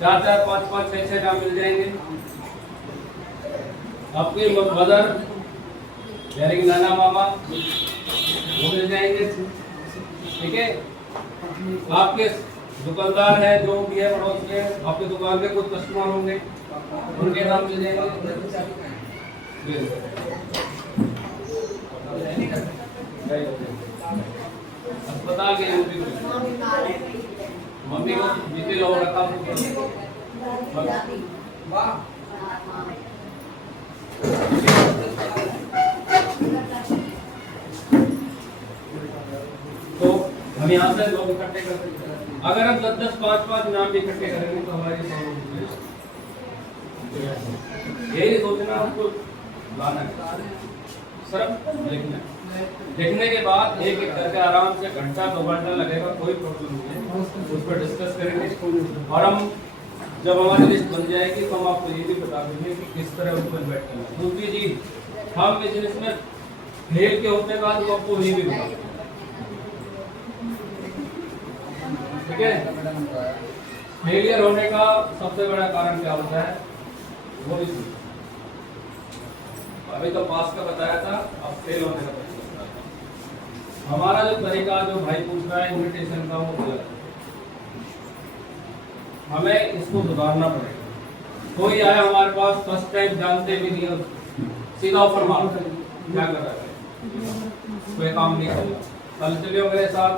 4, 4, 5, 5, 6, 6 नाम मिल जाएंगे। आपकी मदर यानी कि नाना मामा वो मिल जाएंगे, ठीक है। आपके दुकानदार है जो भी है पड़ोस में, आपकी दुकान पे कुछ कस्टमर होंगे, उनके नाम मिल जाएंगे। अस्पताल के मम्मी को बीते लोग रखा, तो हम यहाँ से लोग इकट्ठे कर सकते हैं। अगर हम 10, 10, 5, 5 नाम भी इकट्ठे करेंगे तो हमारी यही नहीं सोचना हमको लाना है, सिर्फ लिखना। लिखने के बाद एक एक करके आराम से घंटा 2 घंटा लगेगा, कोई प्रॉब्लम नहीं है, उस पर डिस्कस करेंगे। और हम जब हमारी लिस्ट बन जाएगी तो हम आपको ये भी बता देंगे कि किस तरह उसको इन्वाइट करना है। दूसरी चीज, हम बिजनेस में फेल के होने के बाद वो आपको ये भी बता, ठीक है। फेलियर होने का सबसे बड़ा कारण क्या होता है वो भी अभी तो पास का बताया था, अब फेल होने का बताया था। हमारा जो तरीका जो भाई पूछ रहा है इन्विटेशन का, वो गलत है, हमें इसको सुधारना पड़ेगा। कोई आया हमारे पास फर्स्ट टाइम, जानते भी नहीं, सीधा ऑफर मारो, क्या कर रहा है, कोई काम नहीं करेगा, कल चलिए मेरे साथ,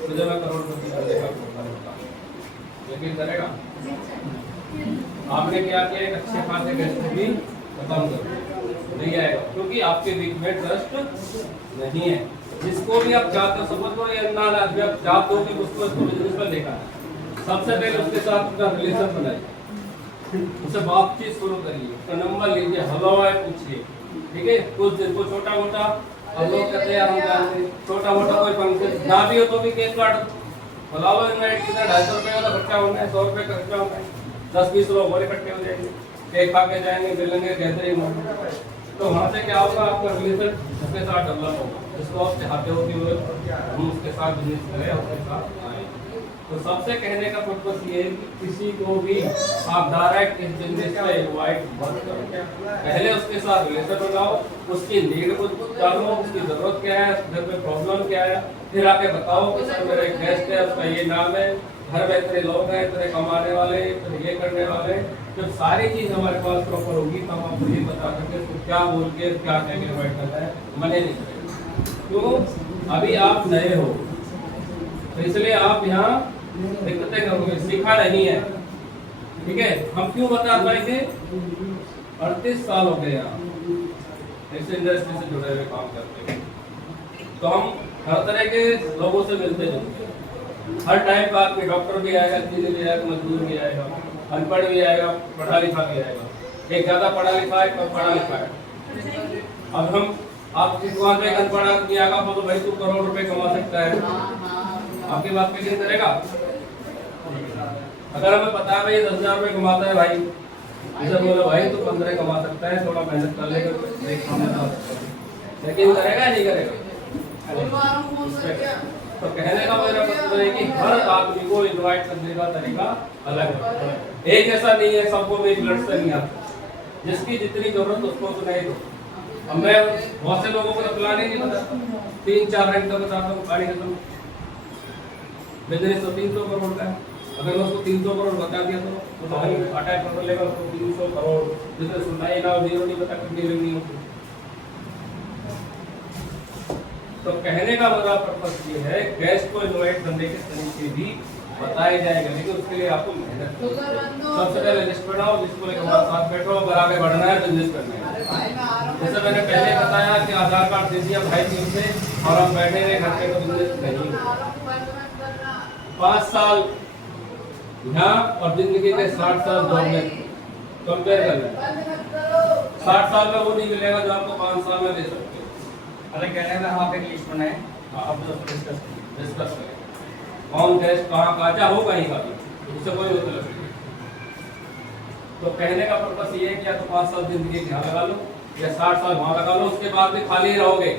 मुझे मैं करोड़पति कर देगा, लेकिन करेगा? आपने क्या किया, एक अच्छे खासे गेस्ट भी खत्म कर नहीं आएगा, क्योंकि आपके बीच में ट्रस्ट नहीं है। जिसको भी आप चाहते हो, समझ लो ये ना आप चाहते हो कि उसको इसको बिजनेस में देखा है, सबसे पहले उसके साथ अपना रिलेशन बनाइए, उससे बातचीत शुरू करिए, उसका नंबर लीजिए, हेलो है पूछिए, ठीक है। कुछ दिन को छोटा मोटा, अब लोग कहते हैं हम जानते हैं, छोटा मोटा कोई फंक्शन ना भी हो तो भी केक काट बुलाओ, इनवाइट कितना 250 रुपये वाला खर्चा होना है, 100 रुपये का खर्चा होना है, 10-20 लोग और इकट्ठे हो जाएंगे, केक खा के जाएंगे, मिलेंगे, गैदरिंग होगा, तो वहाँ से क्या होगा, आपका रिलेशन उसके साथ डेवलप होगा, जिसको आप चाहते हो कि वो हम उसके साथ बिजनेस करें, उसके साथ आए। तो सबसे कहने का पर्पस ये है कि किसी को भी आप डायरेक्ट इस बिजनेस में इनवाइट मत करो, पहले उसके साथ रिलेशन बनाओ, उसकी नीड को जानो, उसकी जरूरत क्या है, घर में प्रॉब्लम क्या है, फिर आके बताओ कि सर मेरा एक गेस्ट है, उसका ये नाम है, घर में इतने लोग हैं, इतने कमाने वाले, इतने ये करने वाले। जब सारी चीज हमारे पास प्रॉपर होगी तो हम आपको ये बता सकते हैं क्या बोल के क्या कह के इन्वाइट करना है, मने नहीं करेगा। क्यों? अभी आप नए हो, तो इसलिए आप यहाँ दिक्कतें करोगे, सीखा नहीं है, ठीक है। हम क्यों बता पाएंगे, 38 साल हो गए यहाँ इस इंडस्ट्री से जुड़े हुए काम करते हैं, तो हम हर तरह के लोगों से मिलते जुलते हैं। हर टाइप का आपके डॉक्टर भी आएगा, इंजीनियर भी आएगा, मजदूर भी आएगा, अनपढ़ भी आएगा, पढ़ा लिखा भी आएगा, एक ज़्यादा पढ़ा लिखा है, पढ़ा लिखा है, अब हम आपकी दुकान पे अनपढ़ आदमी आएगा बोलो भाई तू करोड़ रुपए कमा सकता है, आपकी बात पे यकीन करेगा? अगर हमें पता है भाई 10,000 रुपए कमाता है भाई, इसे बोलो भाई तू 15 कमा सकता है, थोड़ा मेहनत कर लेगा, यकीन करेगा नहीं करेगा? तो कहने का मेरा मतलब है कि हर आदमी को इनवाइट करने का तरीका अलग है, एक ऐसा नहीं है सबको मेरी ब्लड से नहीं आता, जिसकी जितनी जरूरत उसको सुनाई दो। अब मैं बहुत से लोगों को तो प्लान ही नहीं बताता, 3-4 रैंक का बताता हूँ गाड़ी खत्म, बिजनेस तो 300 करोड़ का है, अगर मैं उसको 300 करोड़ बता दिया तो अटैक कर लेगा उसको 300 करोड़, जिसने सुनाई ना जीरो नहीं पता कितनी लगनी होगी। तो कहने का मेरा पर्पस ये है गेस्ट को इनवाइट करने के तरीके भी बताए जाएंगे, लेकिन उसके लिए आपको मेहनत सबसे पहले लिस्ट बनाओ, जिसको लेकर हमारे साथ बैठो, अगर आगे बढ़ना है बिजनेस करना है। जैसे मैंने पहले बताया कि आधार कार्ड दे दिया भाई जी से और हम बैठे रहे घर पे, तो बिजनेस नहीं। 5 साल यहाँ और जिंदगी के 60 साल जॉब में कंपेयर कर लें, 60 साल में वो नहीं मिलेगा जो आपको 5 साल में दे सकते हो। अगर कहने में हम आप एक लिस्ट बनाए, आप डिस्कस करें कौन गेस्ट कहाँ काजा होगा ही का, उससे कोई मतलब नहीं। तो कहने का पर्पस ये है कि या तो 5 साल जिंदगी यहाँ लगा लो या 60 साल वहाँ लगा लो, उसके बाद भी खाली रहोगे,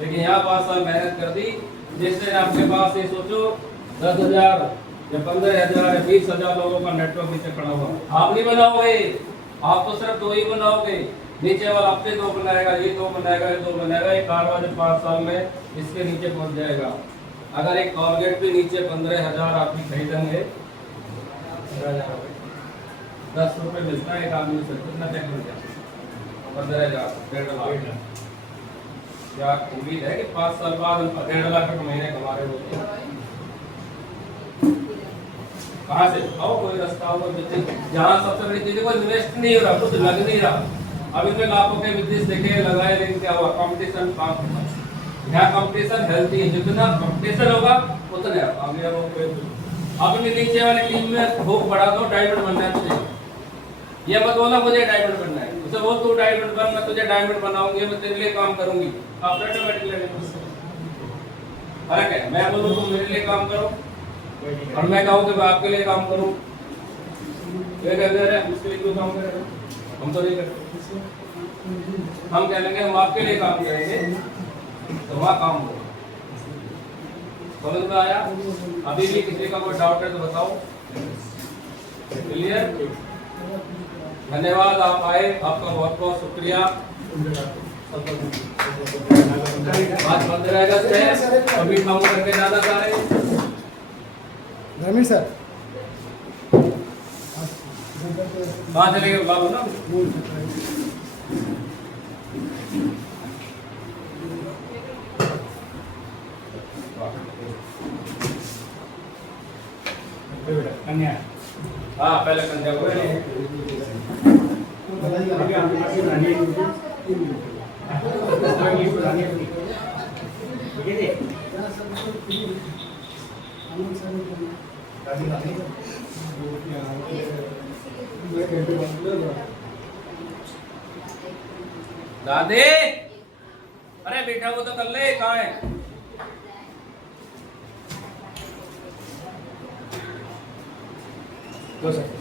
लेकिन यहाँ 5 साल मेहनत कर दी, जिससे आपके पास ये सोचो 10,000 या 15,000 या 20,000 लोगों का नेटवर्क नीचे खड़ा हुआ, आप नहीं बनाओगे, आप तो सिर्फ 2 ही बनाओगे, नीचे वाला आपसे 2 बनाएगा, ये 2 बनाएगा, ये 2 बनाएगा, एक कारवा जब 5 साल में इसके नीचे पहुंच जाएगा। अगर एक कॉलगेट भी नीचे 15,000 आदमी खरीदेंगे, 10 रुपए मिलता है एक आदमी से, कितना चेक मिल जाए? 15,000, 1.5 लाख। क्या उम्मीद है कि 5 साल बाद हम 1.5 लाख रुपए महीने कमा रहे होते हैं? कहाँ से आओ, कोई रास्ता हो जहाँ सबसे बड़ी चीज कोई इन्वेस्ट नहीं हो रहा, कुछ लग नहीं रहा। अब इनमें लाखों के बिजनेस देखे लगाए, लेकिन क्या हुआ? कंपटीशन काम, यहाँ कंपटीशन हेल्थी है, जितना कंपटीशन होगा उतने कामयाब होंगे। अपनी नीचे वाली टीम में भूख बढ़ा दो, डायमंड बनना है तुझे, ये मत बोला मुझे डायमंड बनना है, उसे वो तू डायमंड बन, मैं तुझे डायमंड बनाऊंगी, मैं तेरे लिए काम करूंगी, आप ऑटोमेटिक लगेगा। फर्क है, मैं बोलूँ तुम मेरे लिए काम करो और मैं कहूँ कि मैं आपके लिए काम करूँ, ये कहते हैं उसके लिए क्यों काम करेगा? हम तो नहीं करते, हम कह लेंगे हम आपके लिए काम करेंगे, तो वहाँ काम हो। समझ में आया? अभी भी किसी का कोई डाउट है तो बताओ। क्लियर? धन्यवाद, आप आए, आपका बहुत बहुत शुक्रिया। आज 15 अगस्त है, अभी काम करके जाना चाह रहे हैं रमेश सर कहाँ चले गए? बाबू ना कन्या, हाँ पहले कन्या को दादी, अरे बेटा वो तो कर ले, कहाँ है? दो सर